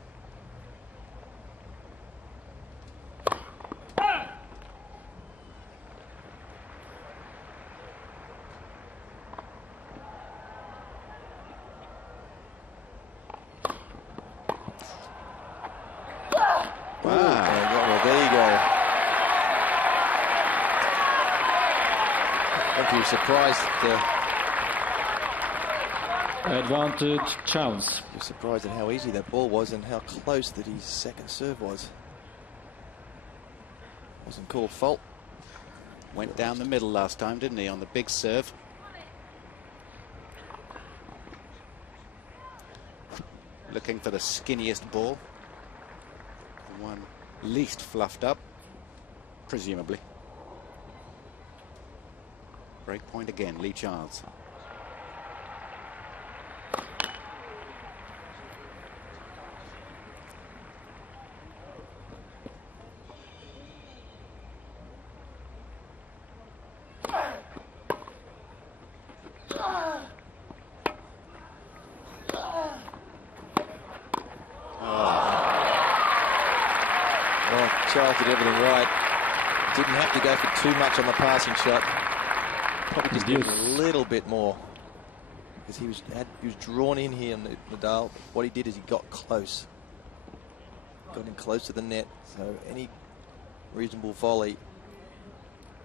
you were surprised. Advantage, Charles. You're surprised at how easy that ball was and how close that his second serve was. Wasn't called fault. Went down the middle last time, didn't he, on the big serve? Looking for the skinniest ball. The one least fluffed up, presumably. Break point again, Lee Charles. Charles did everything right. Didn't have to go for too much on the passing shot. Probably just needed a little bit more, because he was drawn in here, Nadal. What he did is he got close. Got him close to the net, so any reasonable volley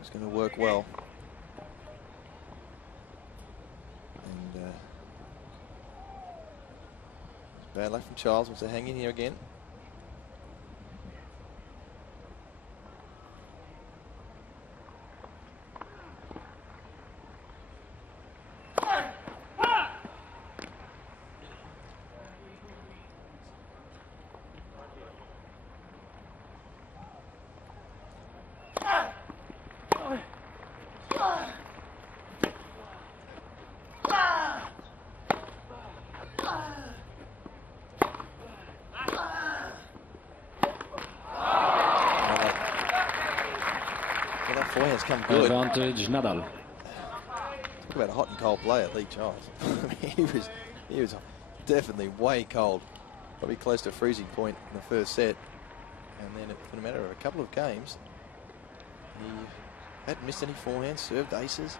was going to work well. And bad luck from Charles. Wants to hang in here again. Come good. Advantage, Nadal. Talk about a hot and cold player, Lee Charles. he was definitely way cold, probably close to freezing point in the first set, and then in a matter of a couple of games, he hadn't missed any forehands, served aces.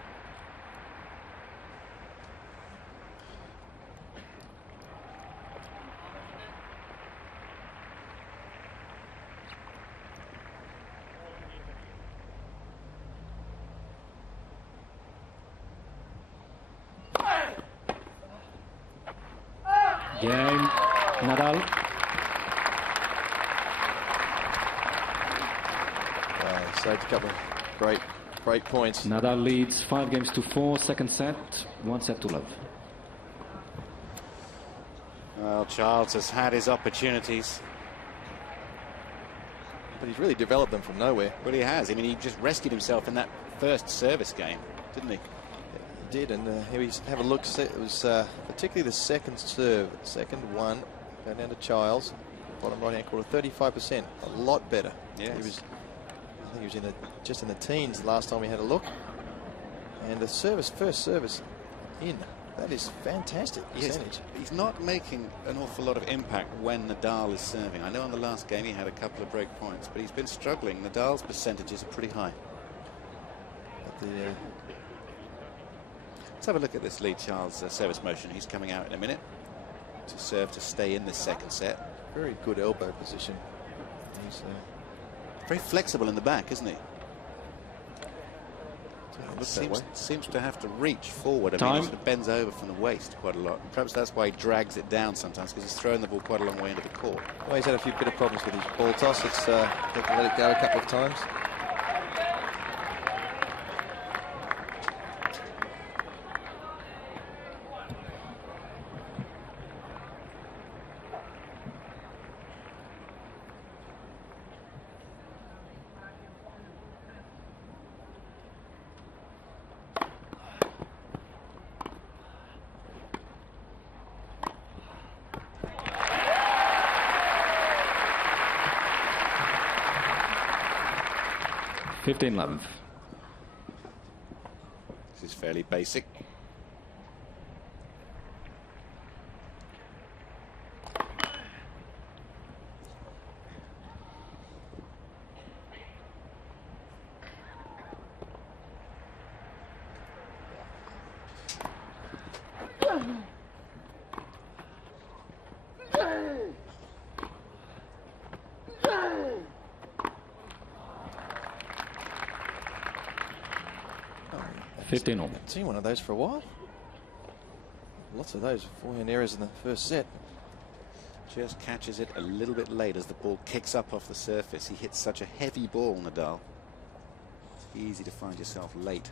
Game, Nadal. Saved a couple of great points. Nadal leads 5-4, second set, 1-love. Well, Charles has had his opportunities. But he's really developed them from nowhere. Well, he has. I mean, he just rescued himself in that first service game, didn't he? He did, and here we have a look. It was particularly the second serve, second one, going down to Charles, bottom right-hand corner, 35%, a lot better. Yes. I think he was just in the teens last time we had a look. And the first service in, that is fantastic percentage. He's not making an awful lot of impact when Nadal is serving. I know on the last game he had a couple of break points, but he's been struggling. Nadal's percentages are pretty high. But let's have a look at this Lee Charles service motion. He's coming out in a minute to serve to stay in the second set. Very good elbow position. He's very flexible in the back, isn't he? Seems to have to reach forward. I mean, he sort of bends over from the waist quite a lot. Perhaps that's why he drags it down sometimes, because he's throwing the ball quite a long way into the court. Well, he's had a few bit of problems with his ball toss. It's had to let it go a couple of times. $15-11. This is fairly basic. 15 all. I've seen one of those for a while. Lots of those forehand errors in the first set. Just catches it a little bit late as the ball kicks up off the surface. He hits such a heavy ball, Nadal. It's easy to find yourself late.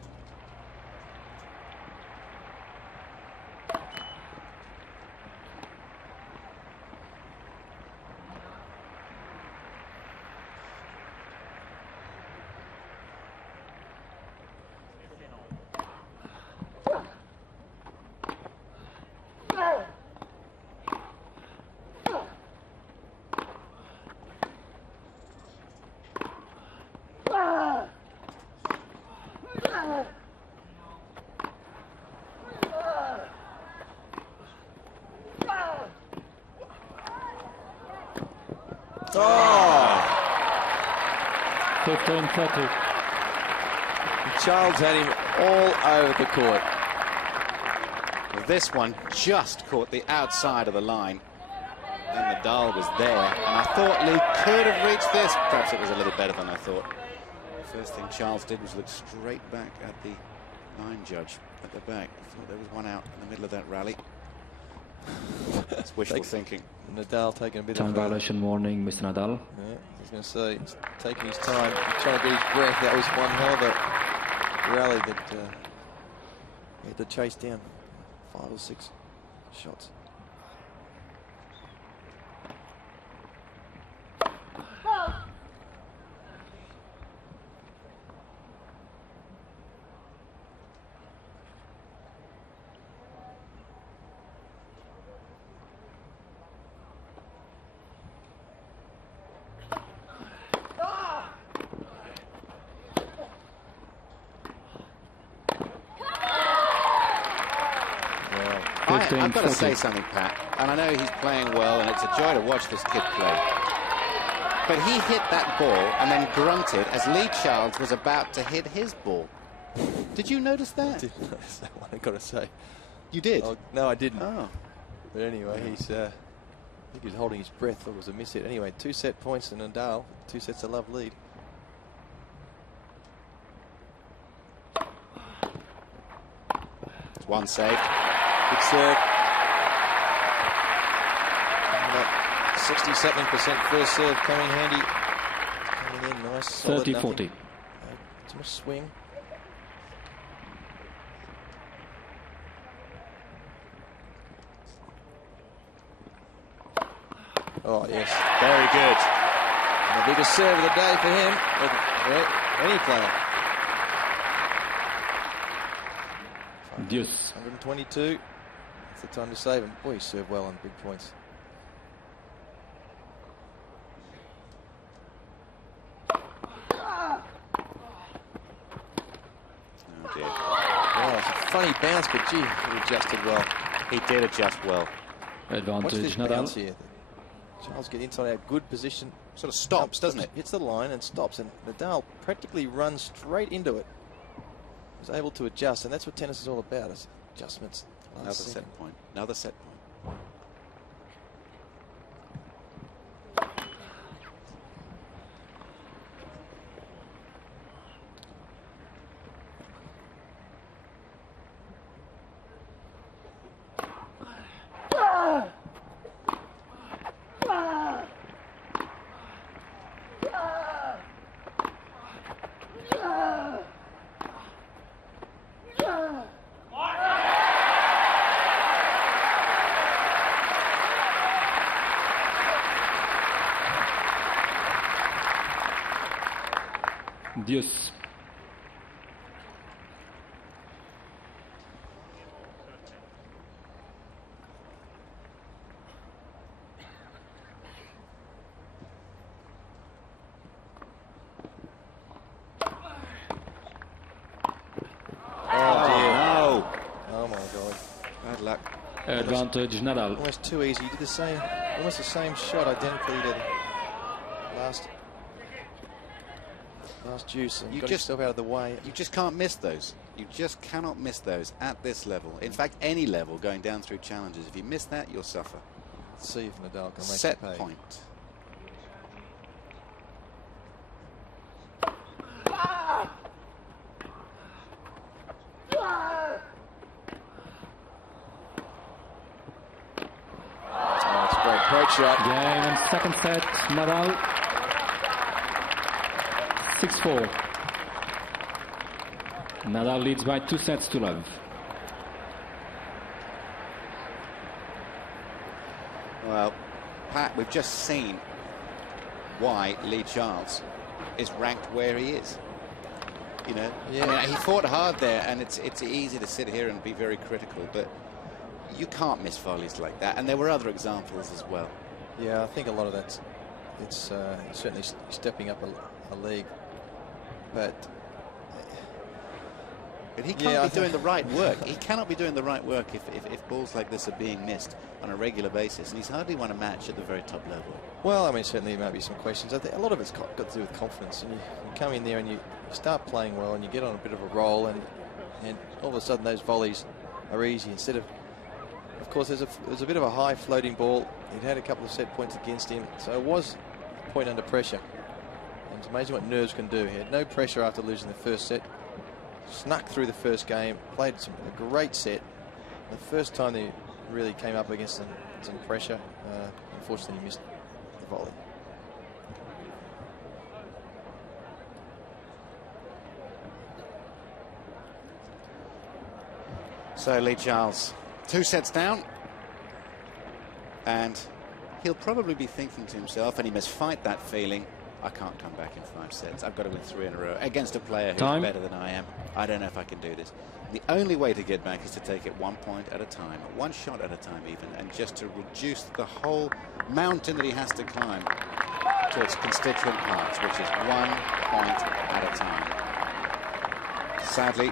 Oh! 15-30. Charles had him all over the court. This one just caught the outside of the line. And Nadal was there. And I thought Lee could have reached this. Perhaps it was a little better than I thought. The first thing Charles did was look straight back at the line judge at the back. I thought there was one out in the middle of that rally. It's wishful thinking. Nadal taking a bit Time of violation warning, Mr. Nadal. Yeah, I was going to say, he's taking his time, trying to get his breath. That was one hell of a rally that he had to chase down 5 or 6 shots. I've got to say something, Pat, and I know he's playing well and it's a joy to watch this kid play, but he hit that ball and then grunted as Lee Charles was about to hit his ball. Did you notice that? I didn't notice that one, I've got to say. You did? Oh, no, I didn't. Oh. But anyway, he's I think he was holding his breath, thought it was a miss hit. Anyway, 2 set points to Nadal, 2 sets to love lead. One saved. Good serve. 60-something% first serve coming handy. Coming in nice, solid. 30-40. Too much swing. Oh yes, very good. And the biggest serve of the day for him, or any player. Deuce. 122. It's the time to save him. Boy, he served well on big points. Oh dear. Wow, it's a funny bounce, but gee, he adjusted well. He did adjust well. Watch Advantage this bounce Nadal. here. Charles get inside out, good position. Sort of stops, doesn't it? Hits the line and stops, and Nadal practically runs straight into it. Was able to adjust, and that's what tennis is all about, is adjustments. Another set point. Another set point. Deuce. Oh my God. Bad luck. Advantage Nadal. Almost too easy. You did the same, almost the same shot identically to the last juice, and You got just- yourself out of the way. You just can't miss those. You just cannot miss those at this level. In fact, any level going down through challenges. If you miss that, you'll suffer. Let's see if Nadal can make Set it pay. point. shot. Game and second set, Nadal 6-4. Nadal leads by 2 sets to love. Well, Pat, we've just seen why Lee Charles is ranked where he is. You know, Yeah. I mean, he fought hard there, and it's easy to sit here and be very critical, but you can't miss volleys like that. And there were other examples as well. Yeah, I think a lot of that's certainly stepping up a league, but he can't be doing the right work. He cannot be doing the right work if balls like this are being missed on a regular basis, and he's hardly won a match at the very top level. Well, I mean, certainly there might be some questions. I think a lot of it's got to do with confidence. And you come in there and you start playing well, and you get on a bit of a roll, and all of a sudden those volleys are easy. Instead of course, there's a bit of a high floating ball. He'd had a couple of set points against him, so it was a point under pressure. And it's amazing what nerves can do. He had no pressure after losing the first set. Snuck through the first game, played a great set. The first time they really came up against some pressure, unfortunately he missed the volley. So Lee Charles, 2 sets down, and he'll probably be thinking to himself, and he must fight that feeling, I can't come back in 5 sets. I've got to win 3 in a row against a player who's better than I am. I don't know if I can do this. The only way to get back is to take it 1 point at a time, 1 shot at a time even, and just to reduce the whole mountain that he has to climb to its constituent parts, which is 1 point at a time. Sadly,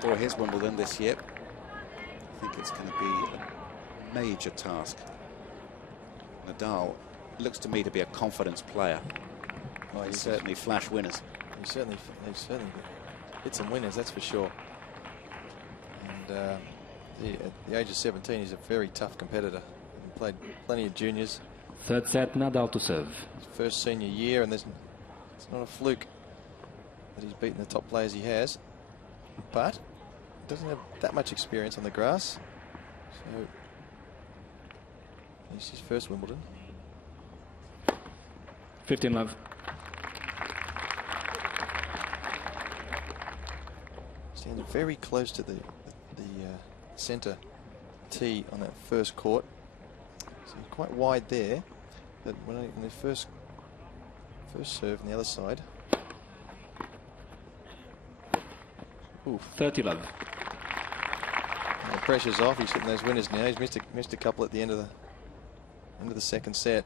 for his Wimbledon this year, I think it's going to be a major task. Nadal looks to me to be a confidence player. Well, he's certainly flash winners. He certainly hit some winners, that's for sure. And at the age of 17, he's a very tough competitor. He played plenty of juniors. Third set, Nadal to serve. His first senior year, and it's not a fluke that he's beaten the top players he has. But doesn't have that much experience on the grass. So it's his first Wimbledon. 15 love. Standing very close to the centre tee on that first court. So quite wide there. But when the first serve on the other side. Ooh, 30 love. And the pressure's off. He's hitting those winners now. He's missed a couple at the end of the second set.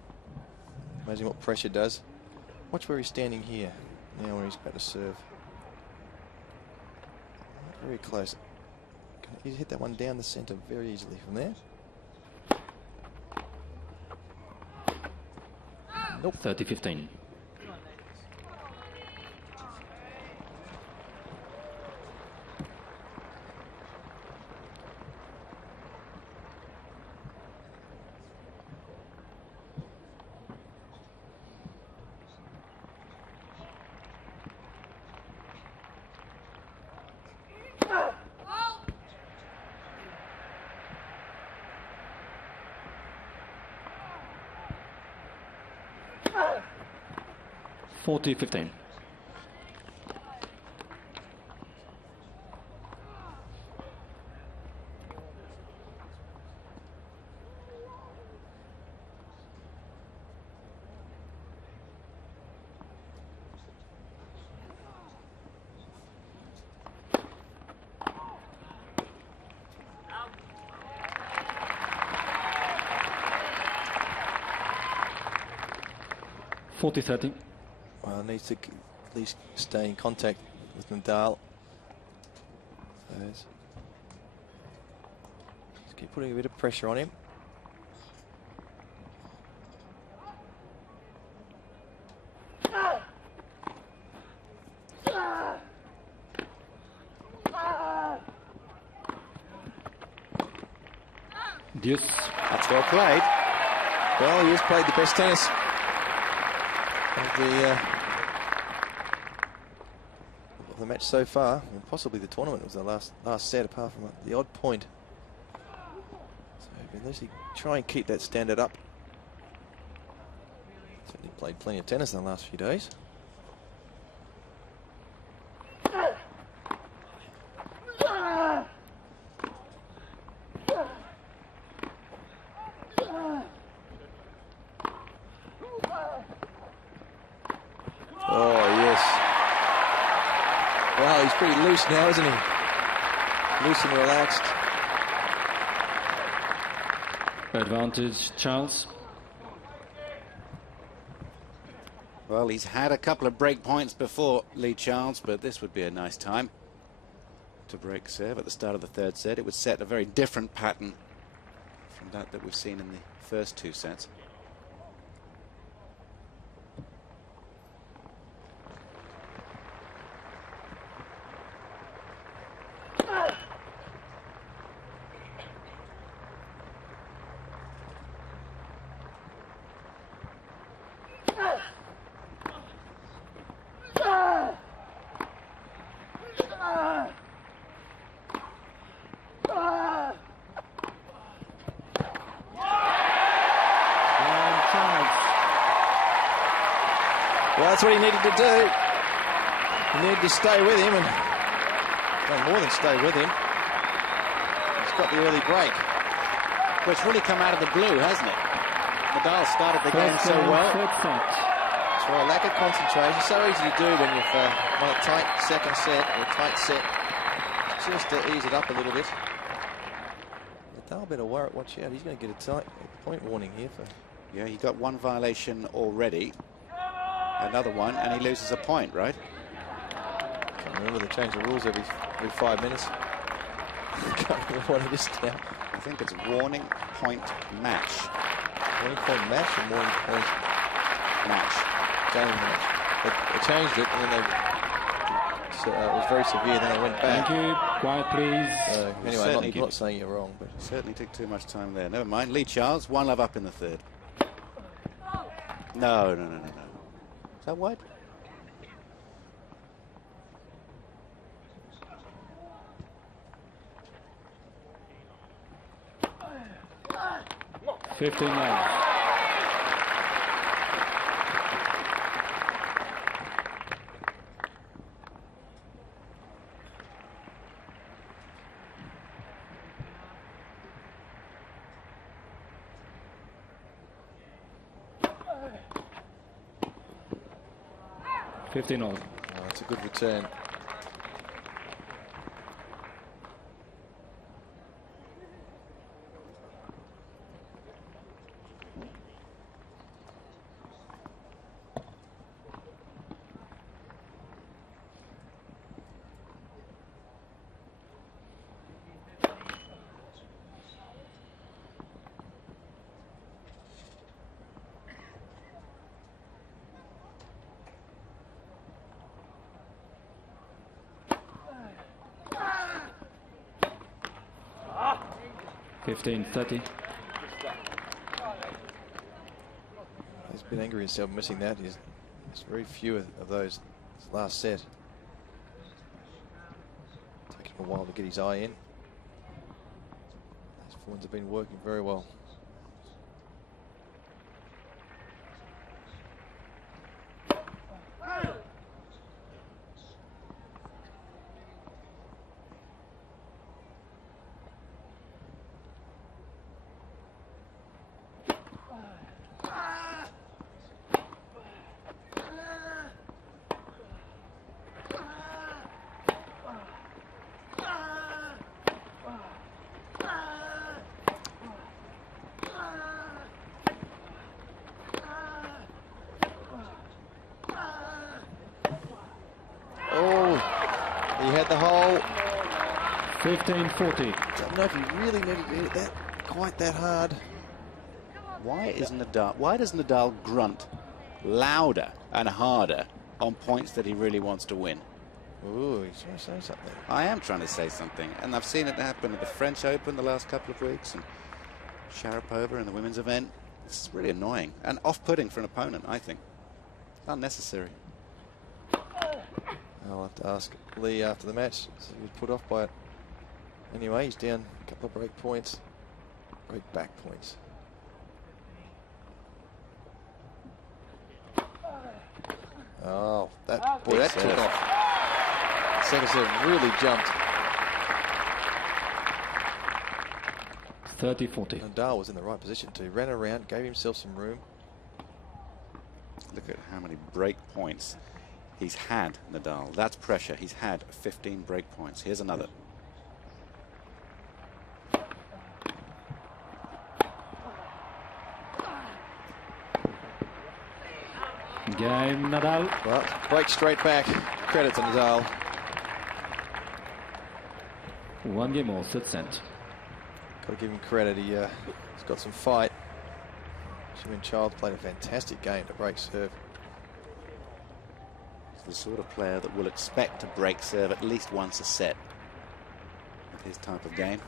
Amazing what pressure does. Watch where he's standing here now, where he's about to serve. Very close. He hit that one down the centre very easily from there. Nope. 30-15. $40-15. $40-30. Well, needs to at least stay in contact with Nadal. So let's keep putting a bit of pressure on him. Deuce. That's well played. Well, he has played the best tennis of the match so far, and possibly the tournament. It was the last set, apart from the odd point. So unless he try and keep that standard up Certainly played plenty of tennis in the last few days. Oh, yes. Wow, he's pretty loose now, isn't he? Loose and relaxed. Advantage, Charles. Well, he's had a couple of break points before, Lee Charles, but this would be a nice time to break serve at the start of the third set. It would set a very different pattern from that we've seen in the first two sets. Well, that's what he needed to do. He needed to stay with him, and done more than stay with him. He's got the early break. Well, it's really come out of the blue, hasn't it? Nadal started the game so well. That's right, lack of concentration. So easy to do when you've on a tight second set or a tight set. Just to ease it up a little bit. Nadal better watch out. He's going to get a tight point warning here for. Yeah, he got one violation already. Another one, and he loses a point, right? Can't remember, they change the rules every 5 minutes. Can't remember what it is now. I think it's warning point match. Warning point match and warning point match. Game match. They changed it, and then it was very severe, then they went back. Thank you. Quiet, please. Anyway, I'm not saying you're wrong, but certainly took too much time there. Never mind. Lee Charles, 1-love up in the third. No. Is that wide? $15. $15. It's a good return. $15.30. He's been angry himself missing that. There's very few of those last set. Taking him a while to get his eye in. Those forwards have been working very well. He had the hole. 15-40. I don't know if he really needed to hit that quite that hard. Why does Nadal grunt louder and harder on points that he really wants to win? Ooh, he's trying to say something. I am trying to say something, and I've seen it happen at the French Open the last couple of weeks, and Sharapova in the women's event. It's really annoying and off-putting for an opponent, I think. Unnecessary. I'll have to ask Lee after the match. So he was put off by it. Anyway, he's down a couple of break points. Break back points. Oh, that Big that serve. took off. Second serve really jumped. 30-40. Nadal was in the right position too. Ran around, gave himself some room. Look at how many break points he's had, Nadal. That's pressure. He's had 15 break points. Here's another. Game, Nadal. Well, break straight back. Credit to Nadal. 1 game all, third set. Got to give him credit. He's got some fight. Xiaomin Childs played a fantastic game to break serve. He's the sort of player that will expect to break serve at least once a set with his type of game.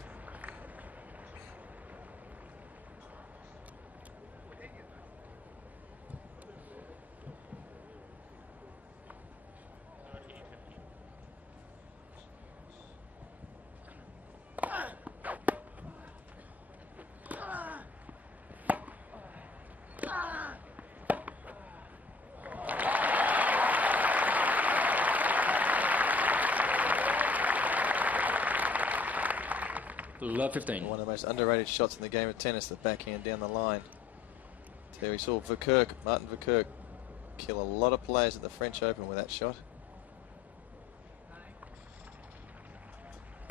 Love 15. One of the most underrated shots in the game of tennis, the backhand down the line. There we saw Verkerk, Martin Verkerk, kill a lot of players at the French Open with that shot.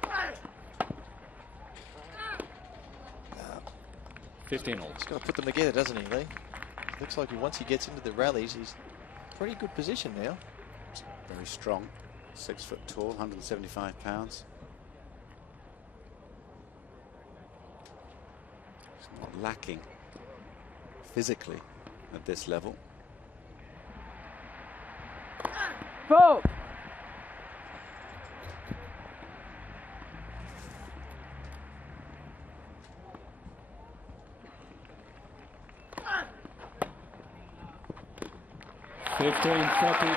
Uh, 15 all. He's got to put them together, doesn't he, Lee? Looks like once he gets into the rallies, he's pretty good position now. Very strong. 6 foot tall, 175 pounds. He's not lacking physically at this level. Vote. Fifteen, 30.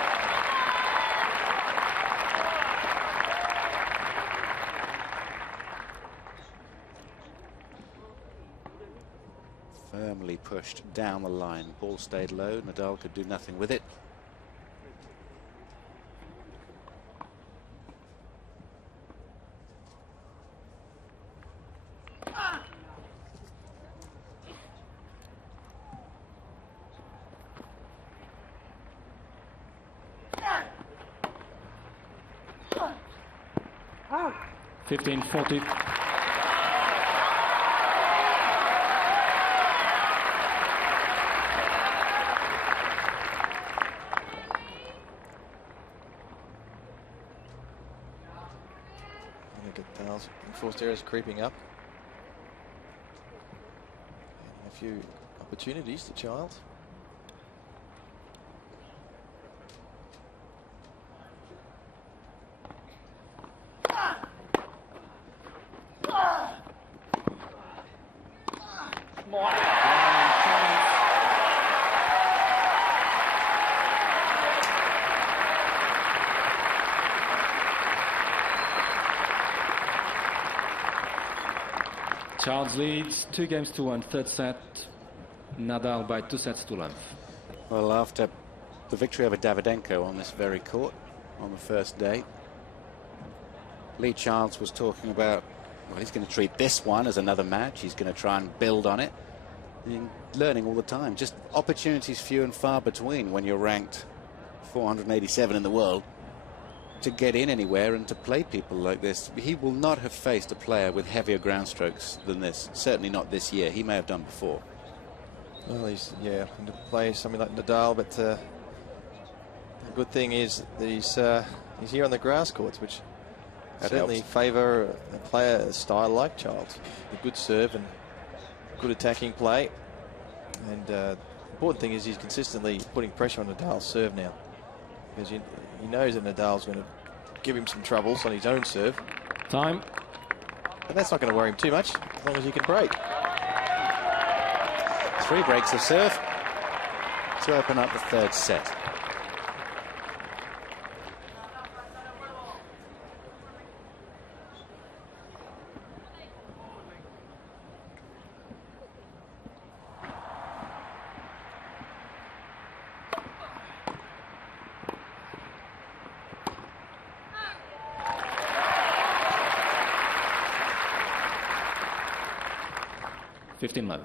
Firmly pushed down the line. Ball stayed low. Nadal could do nothing with it. Out. 15, 40. Look at Nadal's enforced errors creeping up. And a few opportunities to Child. Charles leads 2 games to 1, third set. Nadal by 2 sets to love. Well, after the victory over Davydenko on this very court on the first day, Lee Charles was talking about, well, he's going to treat this one as another match. He's going to try and build on it. And learning all the time. Just opportunities few and far between when you're ranked 487 in the world to get in anywhere and to play people like this. He will not have faced a player with heavier ground strokes than this. Certainly not this year. He may have done before. Well, he's, yeah, going to play something like Nadal, but the good thing is that he's here on the grass courts, which That certainly helps. favour a player a style like Childs. A good serve and good attacking play. And the important thing is he's consistently putting pressure on Nadal's serve now. Because he knows that Nadal's going to give him some troubles on his own serve. Time. And that's not going to worry him too much, as long as he can break. 3 breaks of serve to open up the third set. 15 love.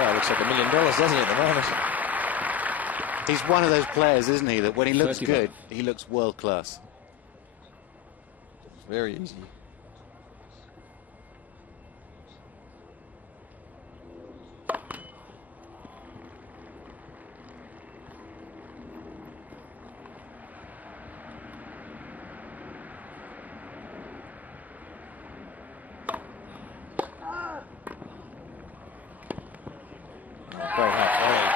Well, looks like $1 million, doesn't he, at the moment? He's one of those players, isn't he, that when he looks 30 good, love. he looks world class. Very easy. Great half volley.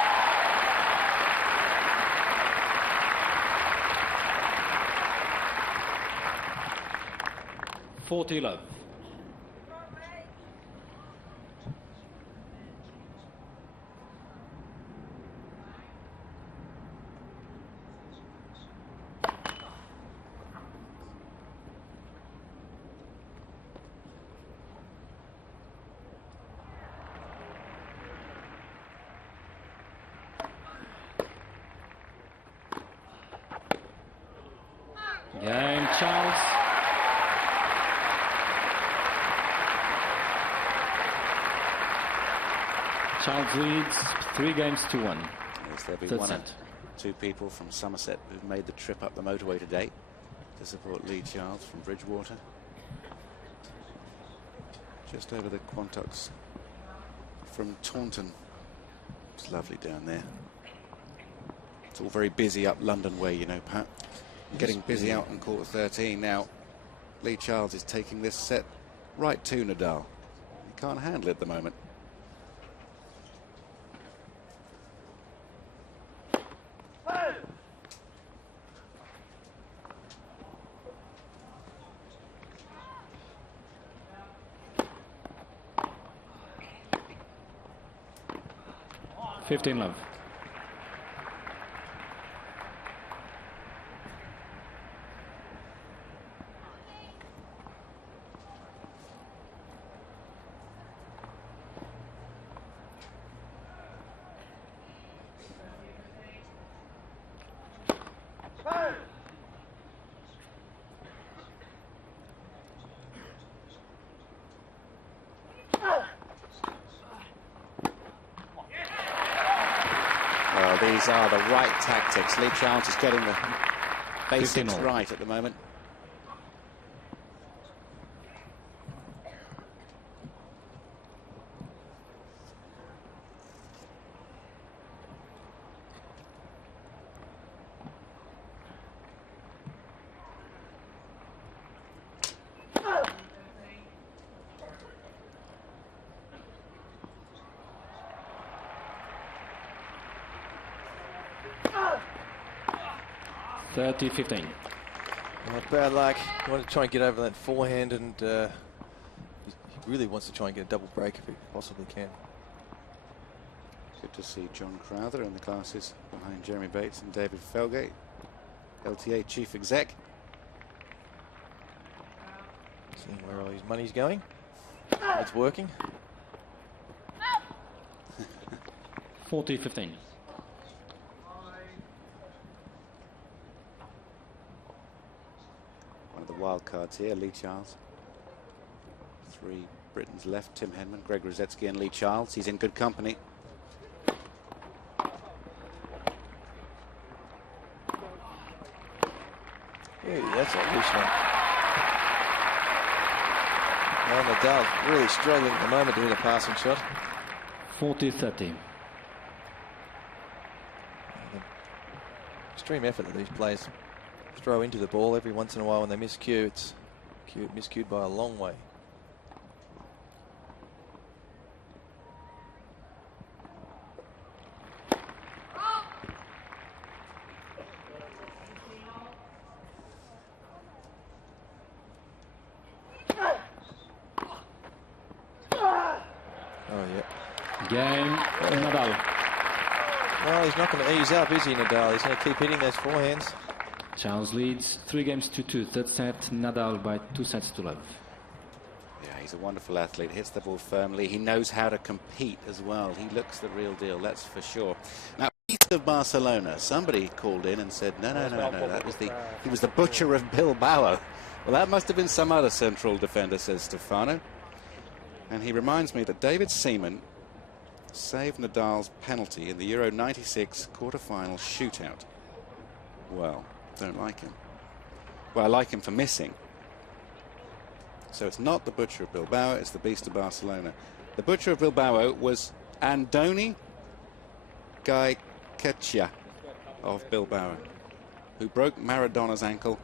40 love. Game, Charles. Charles leads 3 games to 1. Yes, there'll be Third one or set. two people from Somerset who've made the trip up the motorway today to support Lee Charles from Bridgewater. Just over the Quantocks from Taunton. It's lovely down there. It's all very busy up London way, you know, Pat. Getting busy out on court 13 now. Lee Charles is taking this set right to Nadal. He can't handle it at the moment. $15 love. Well, these are the right tactics. Lee Charles is getting the basics 15 all. right at the moment. $30-15. Not bad luck. You want to try and get over that forehand, and he really wants to try and get a double break if he possibly can. Good to see John Crowther in the classes behind Jeremy Bates and David Felgate, LTA chief exec. Seeing where all his money's going. It's working. 40-15. One of the wild cards here, Lee Charles. 3 Britons left, Tim Henman, Greg Rosetsky and Lee Charles. He's in good company. Hey, that's a loose one. Well, Nadal's really struggling at the moment to hit a passing shot. 40-30. Extreme effort that these players throw into the ball every once in a while. When they miscue, it's miscued by a long way. Oh, yeah. Game, Nadal. Well, he's not going to ease up, is he, Nadal? He's going to keep hitting those forehands. Charles leads 3 games to 2. Third set, Nadal by 2 sets to love. Yeah, he's a wonderful athlete, hits the ball firmly. He knows how to compete as well. He looks the real deal, that's for sure. Now, east of Barcelona, somebody called in and said, no, that was he was the butcher of Bilbao. Well, that must have been some other central defender, says Stefano. And he reminds me that David Seaman saved Nadal's penalty in the Euro 96 quarter-final shootout. Well, don't like him. Well, I like him for missing. So it's not the butcher of Bilbao, it's the beast of Barcelona. The butcher of Bilbao was Andoni Gaiketxea of Bilbao, who broke Maradona's ankle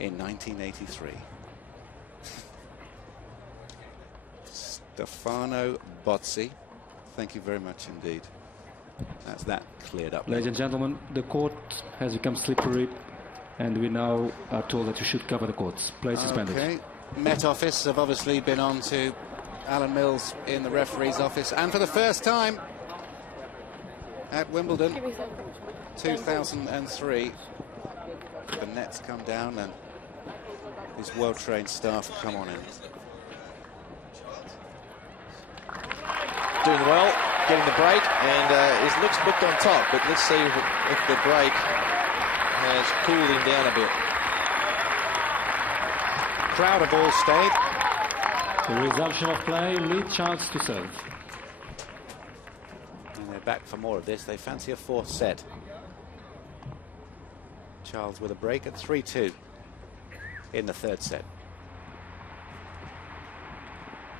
in 1983. Stefano Bozzi, thank you very much indeed. That's that cleared up. Ladies and gentlemen, the court has become slippery, and we now are told that you should cover the courts. Play suspended. Okay. Met Office have obviously been on to Alan Mills in the referee's office, and for the first time at Wimbledon 2003, the nets come down and his well-trained staff come on in. Doing well, getting the break, and his looks booked on top, but let's see if the break has cooled him down a bit. Crowder ball stayed. The resumption of play, lead chance to serve. And they're back for more of this. They fancy a fourth set. Charles with a break at 3-2 in the third set.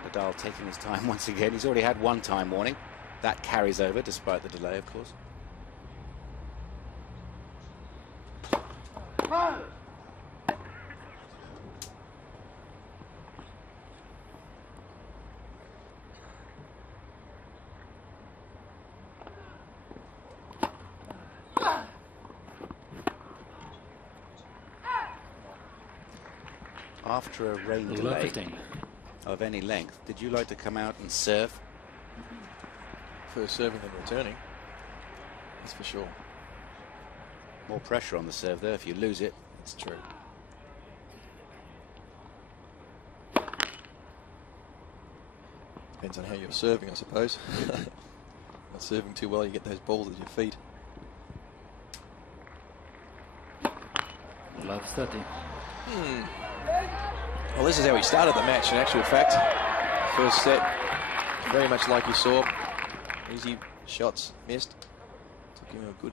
Nadal taking his time once again. He's already had one time warning. That carries over despite the delay, of course. After a rain delay of any length, did you like to come out and serve? First serving and returning, that's for sure. More pressure on the serve there if you lose it. It's true. Depends on how you're serving, I suppose. Not serving too well, you get those balls at your feet. Love 30. Well, this is how he started the match, in actual fact. First set, very much like you saw. Easy shots, missed. Took him a good...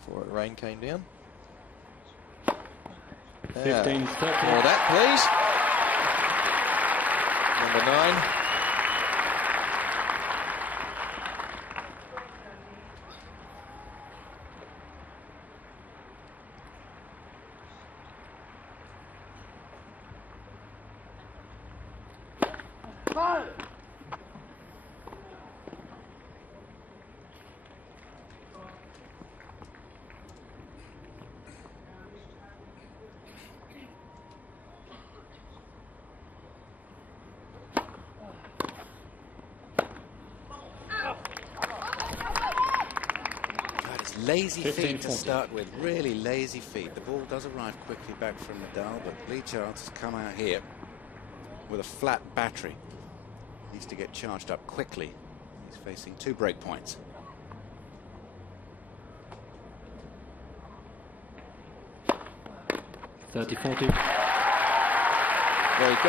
Before the rain came down. 15, 30. More that, please. Number 9. Lazy feet to start with, really lazy feet. The ball does arrive quickly back from Nadal, but Lee Charles has come out here with a flat battery. Needs to get charged up quickly. He's facing 2 break points. Well, you've got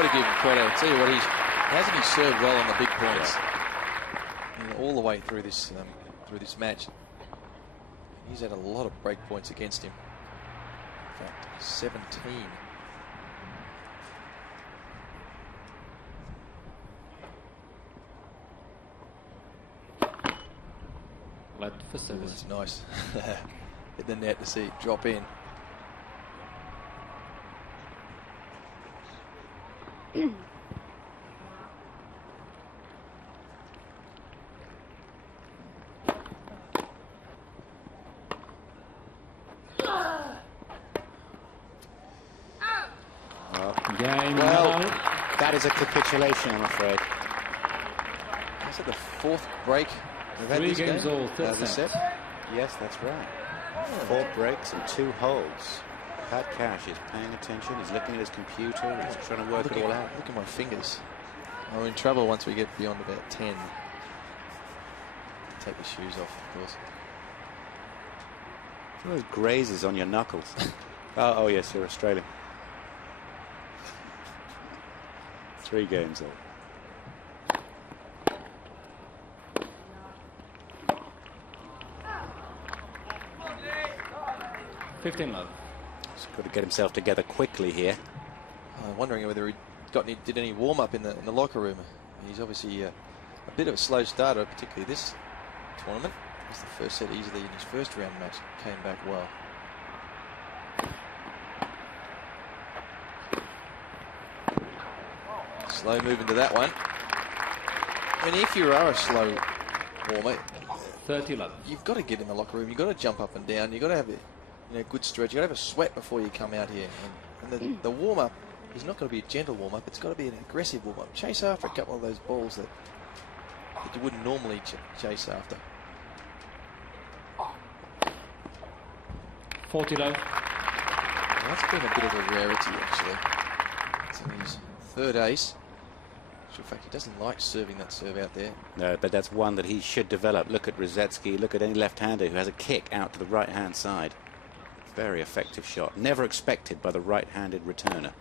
to give him credit. I'll tell you what, hasn't he served well on the big points? Yeah. All the way through this match. He's had a lot of break points against him. In fact, 17. Left for service. It's nice. Hit the net to see it drop in. Well, that is a capitulation, I'm afraid. Is it the 4th break We've had 3 this games game. all, third This set. Yes, that's right. 4 breaks and 2 holds. Pat Cash is paying attention. He's looking at his computer. He's trying to work it all out. Look at my fingers. We're in trouble once we get beyond about 10. Take the shoes off, of course. Those grazes on your knuckles. Oh, yes, you're Australian. 3 games all. $15 He's got to get himself together quickly here. I'm wondering whether he did any warm up in the locker room. He's obviously a bit of a slow starter, particularly this tournament. It was the first set easily in his first round match. Came back well. Slow move into that one. I mean, if you are a slow warmer, $30. you've got to get in the locker room. You've got to jump up and down. You've got to have a good stretch. You've got to have a sweat before you come out here. And the warm up is not going to be a gentle warm up. It's got to be an aggressive warm up. Chase after a couple of those balls that you wouldn't normally chase after. $40. That's been a bit of a rarity, actually. It's in his third ace. In fact, he doesn't like serving that serve out there. No, but that's one that he should develop. Look at Rosetsky. Look at any left-hander who has a kick out to the right-hand side. Very effective shot. Never expected by the right-handed returner.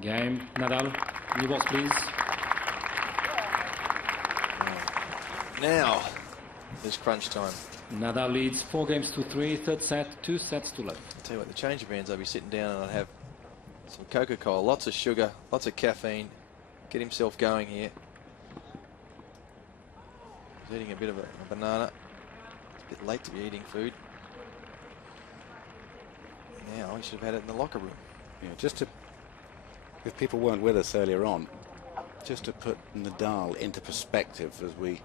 Game. Nadal. New balls, please. Now, it's crunch time. Nadal leads 4 games to 3. Third set, 2 sets to love. I'll tell you what, the change of hands, I'll be sitting down and I'd have some Coca-Cola, lots of sugar, lots of caffeine. Get himself going here. He's eating a bit of a banana. It's a bit late to be eating food. Now he should have had it in the locker room. Yeah, just to, if people weren't with us earlier on, just to put Nadal into perspective as we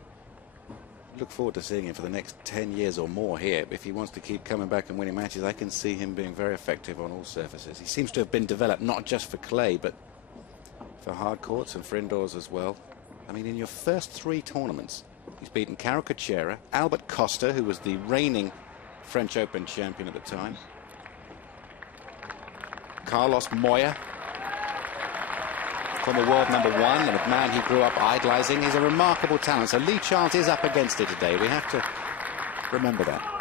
look forward to seeing him for the next 10 years or more here. If he wants to keep coming back and winning matches, I can see him being very effective on all surfaces. He seems to have been developed not just for clay, but for hard courts and for indoors as well. I mean, in your first 3 tournaments, he's beaten Carocacera, Albert Costa, who was the reigning French Open champion at the time, Carlos Moya, former world #1 and a man he grew up idolizing. He's a remarkable talent. So Lee Charles is up against it today. We have to remember that.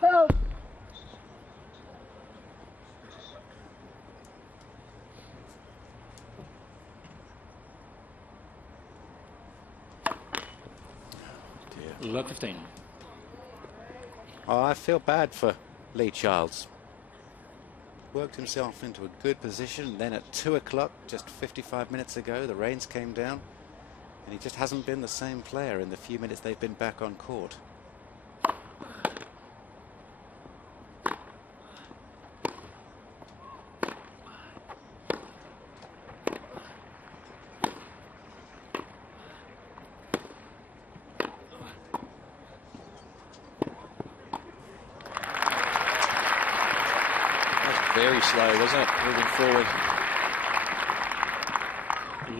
Help! Love 15. Oh, I feel bad for Lee Charles. Worked himself into a good position. Then at 2 o'clock, just 55 minutes ago, the rains came down. And he just hasn't been the same player in the few minutes they've been back on court. Very slow, wasn't it? Moving forward.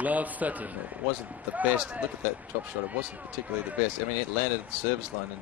Love 30. It wasn't the best. Look at that drop shot. It wasn't particularly the best. I mean, it landed at the service line and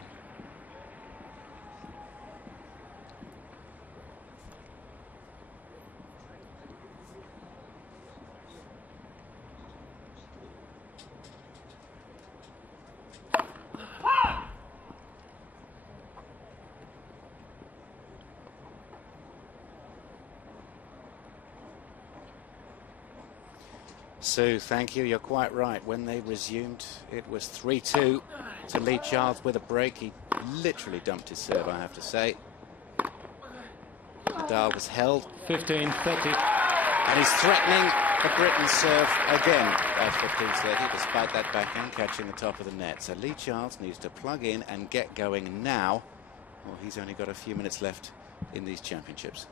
Sue, thank you. You're quite right. When they resumed, it was 3-2 to Lee Charles with a break. He literally dumped his serve, I have to say. Nadal was held. 15-30. And he's threatening the Britain serve again at 15-30, despite that backhand catching the top of the net. So Lee Charles needs to plug in and get going now. Well, he's only got a few minutes left in these championships.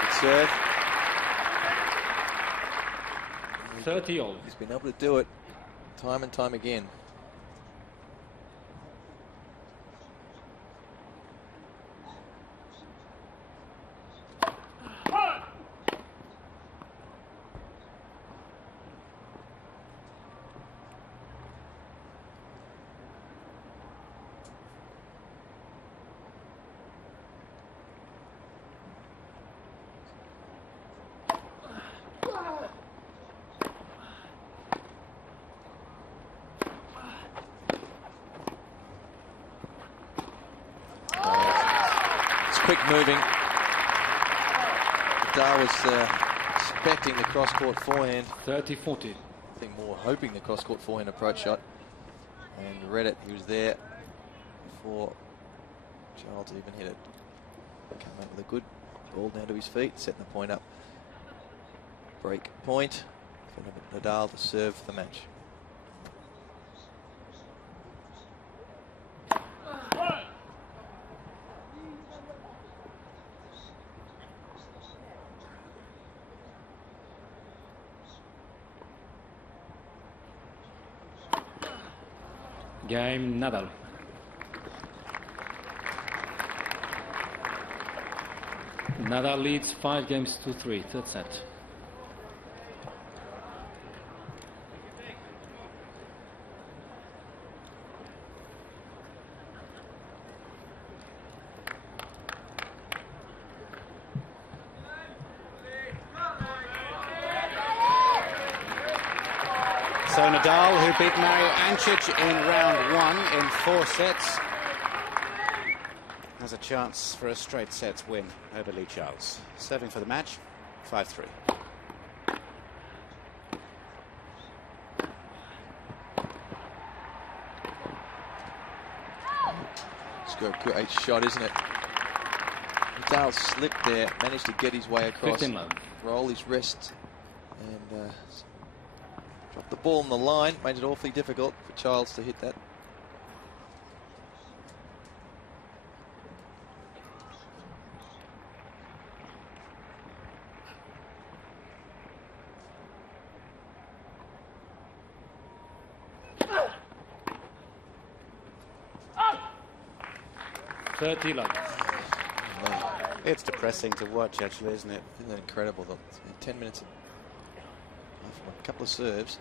Good serve. 30 all. He's been able to do it time and time again. Quick moving. Nadal was expecting the cross-court forehand. 30-40. I think more hoping the cross-court forehand approach shot. And read it. He was there before Childs even hit it. Came up with a good ball down to his feet, setting the point up. Break point for Nadal to serve the match. Game Nadal. Nadal leads 5-3, third set. So Nadal, who beat Mario Ancic in round 1 in 4 sets, has a chance for a straight sets win over Lee Charles. Serving for the match, 5-3. It's got a great shot, isn't it? Nadal slipped there, managed to get his way across, 15 love. roll his wrist, and dropped the ball on the line. Made it awfully difficult for Childs to hit that. It's depressing to watch, actually, isn't it? Isn't that incredible? The 10 minutes, a couple of serves,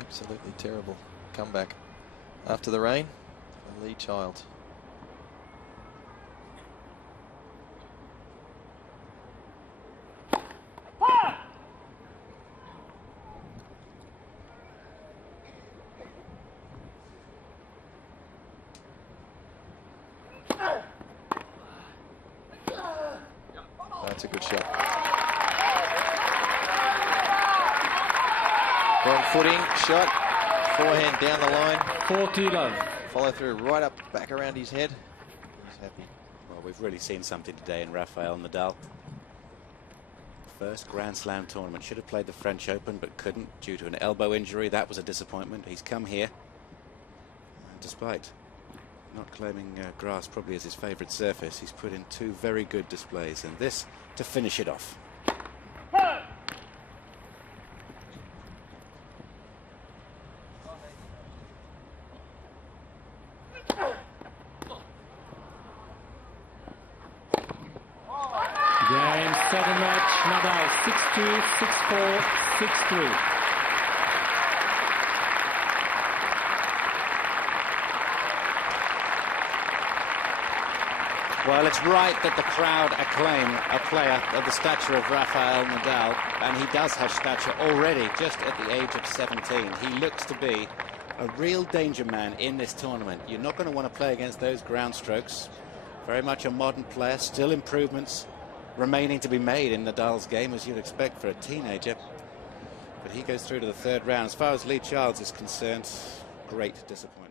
absolutely terrible comeback after the rain for Lee Childs. That's a good shot. Wrong footing, shot, forehand down the line. 40 love. Follow through right up, back around his head. He's happy. Well, we've really seen something today in Rafael Nadal. First Grand Slam tournament. Should have played the French Open, but couldn't due to an elbow injury. That was a disappointment. He's come here, and despite not claiming grass probably as his favourite surface, he's put in 2 very good displays, and this to finish it off. Game 7 match. Nadal 6-2, 6-4, 6-3. Well, it's right that the crowd acclaim a player of the stature of Rafael Nadal, and he does have stature already, just at the age of 17. He looks to be a real danger man in this tournament. You're not going to want to play against those ground strokes. Very much a modern player, still improvements remaining to be made in Nadal's game, as you'd expect for a teenager. But he goes through to the 3rd round. As far as Lee Charles is concerned, great disappointment.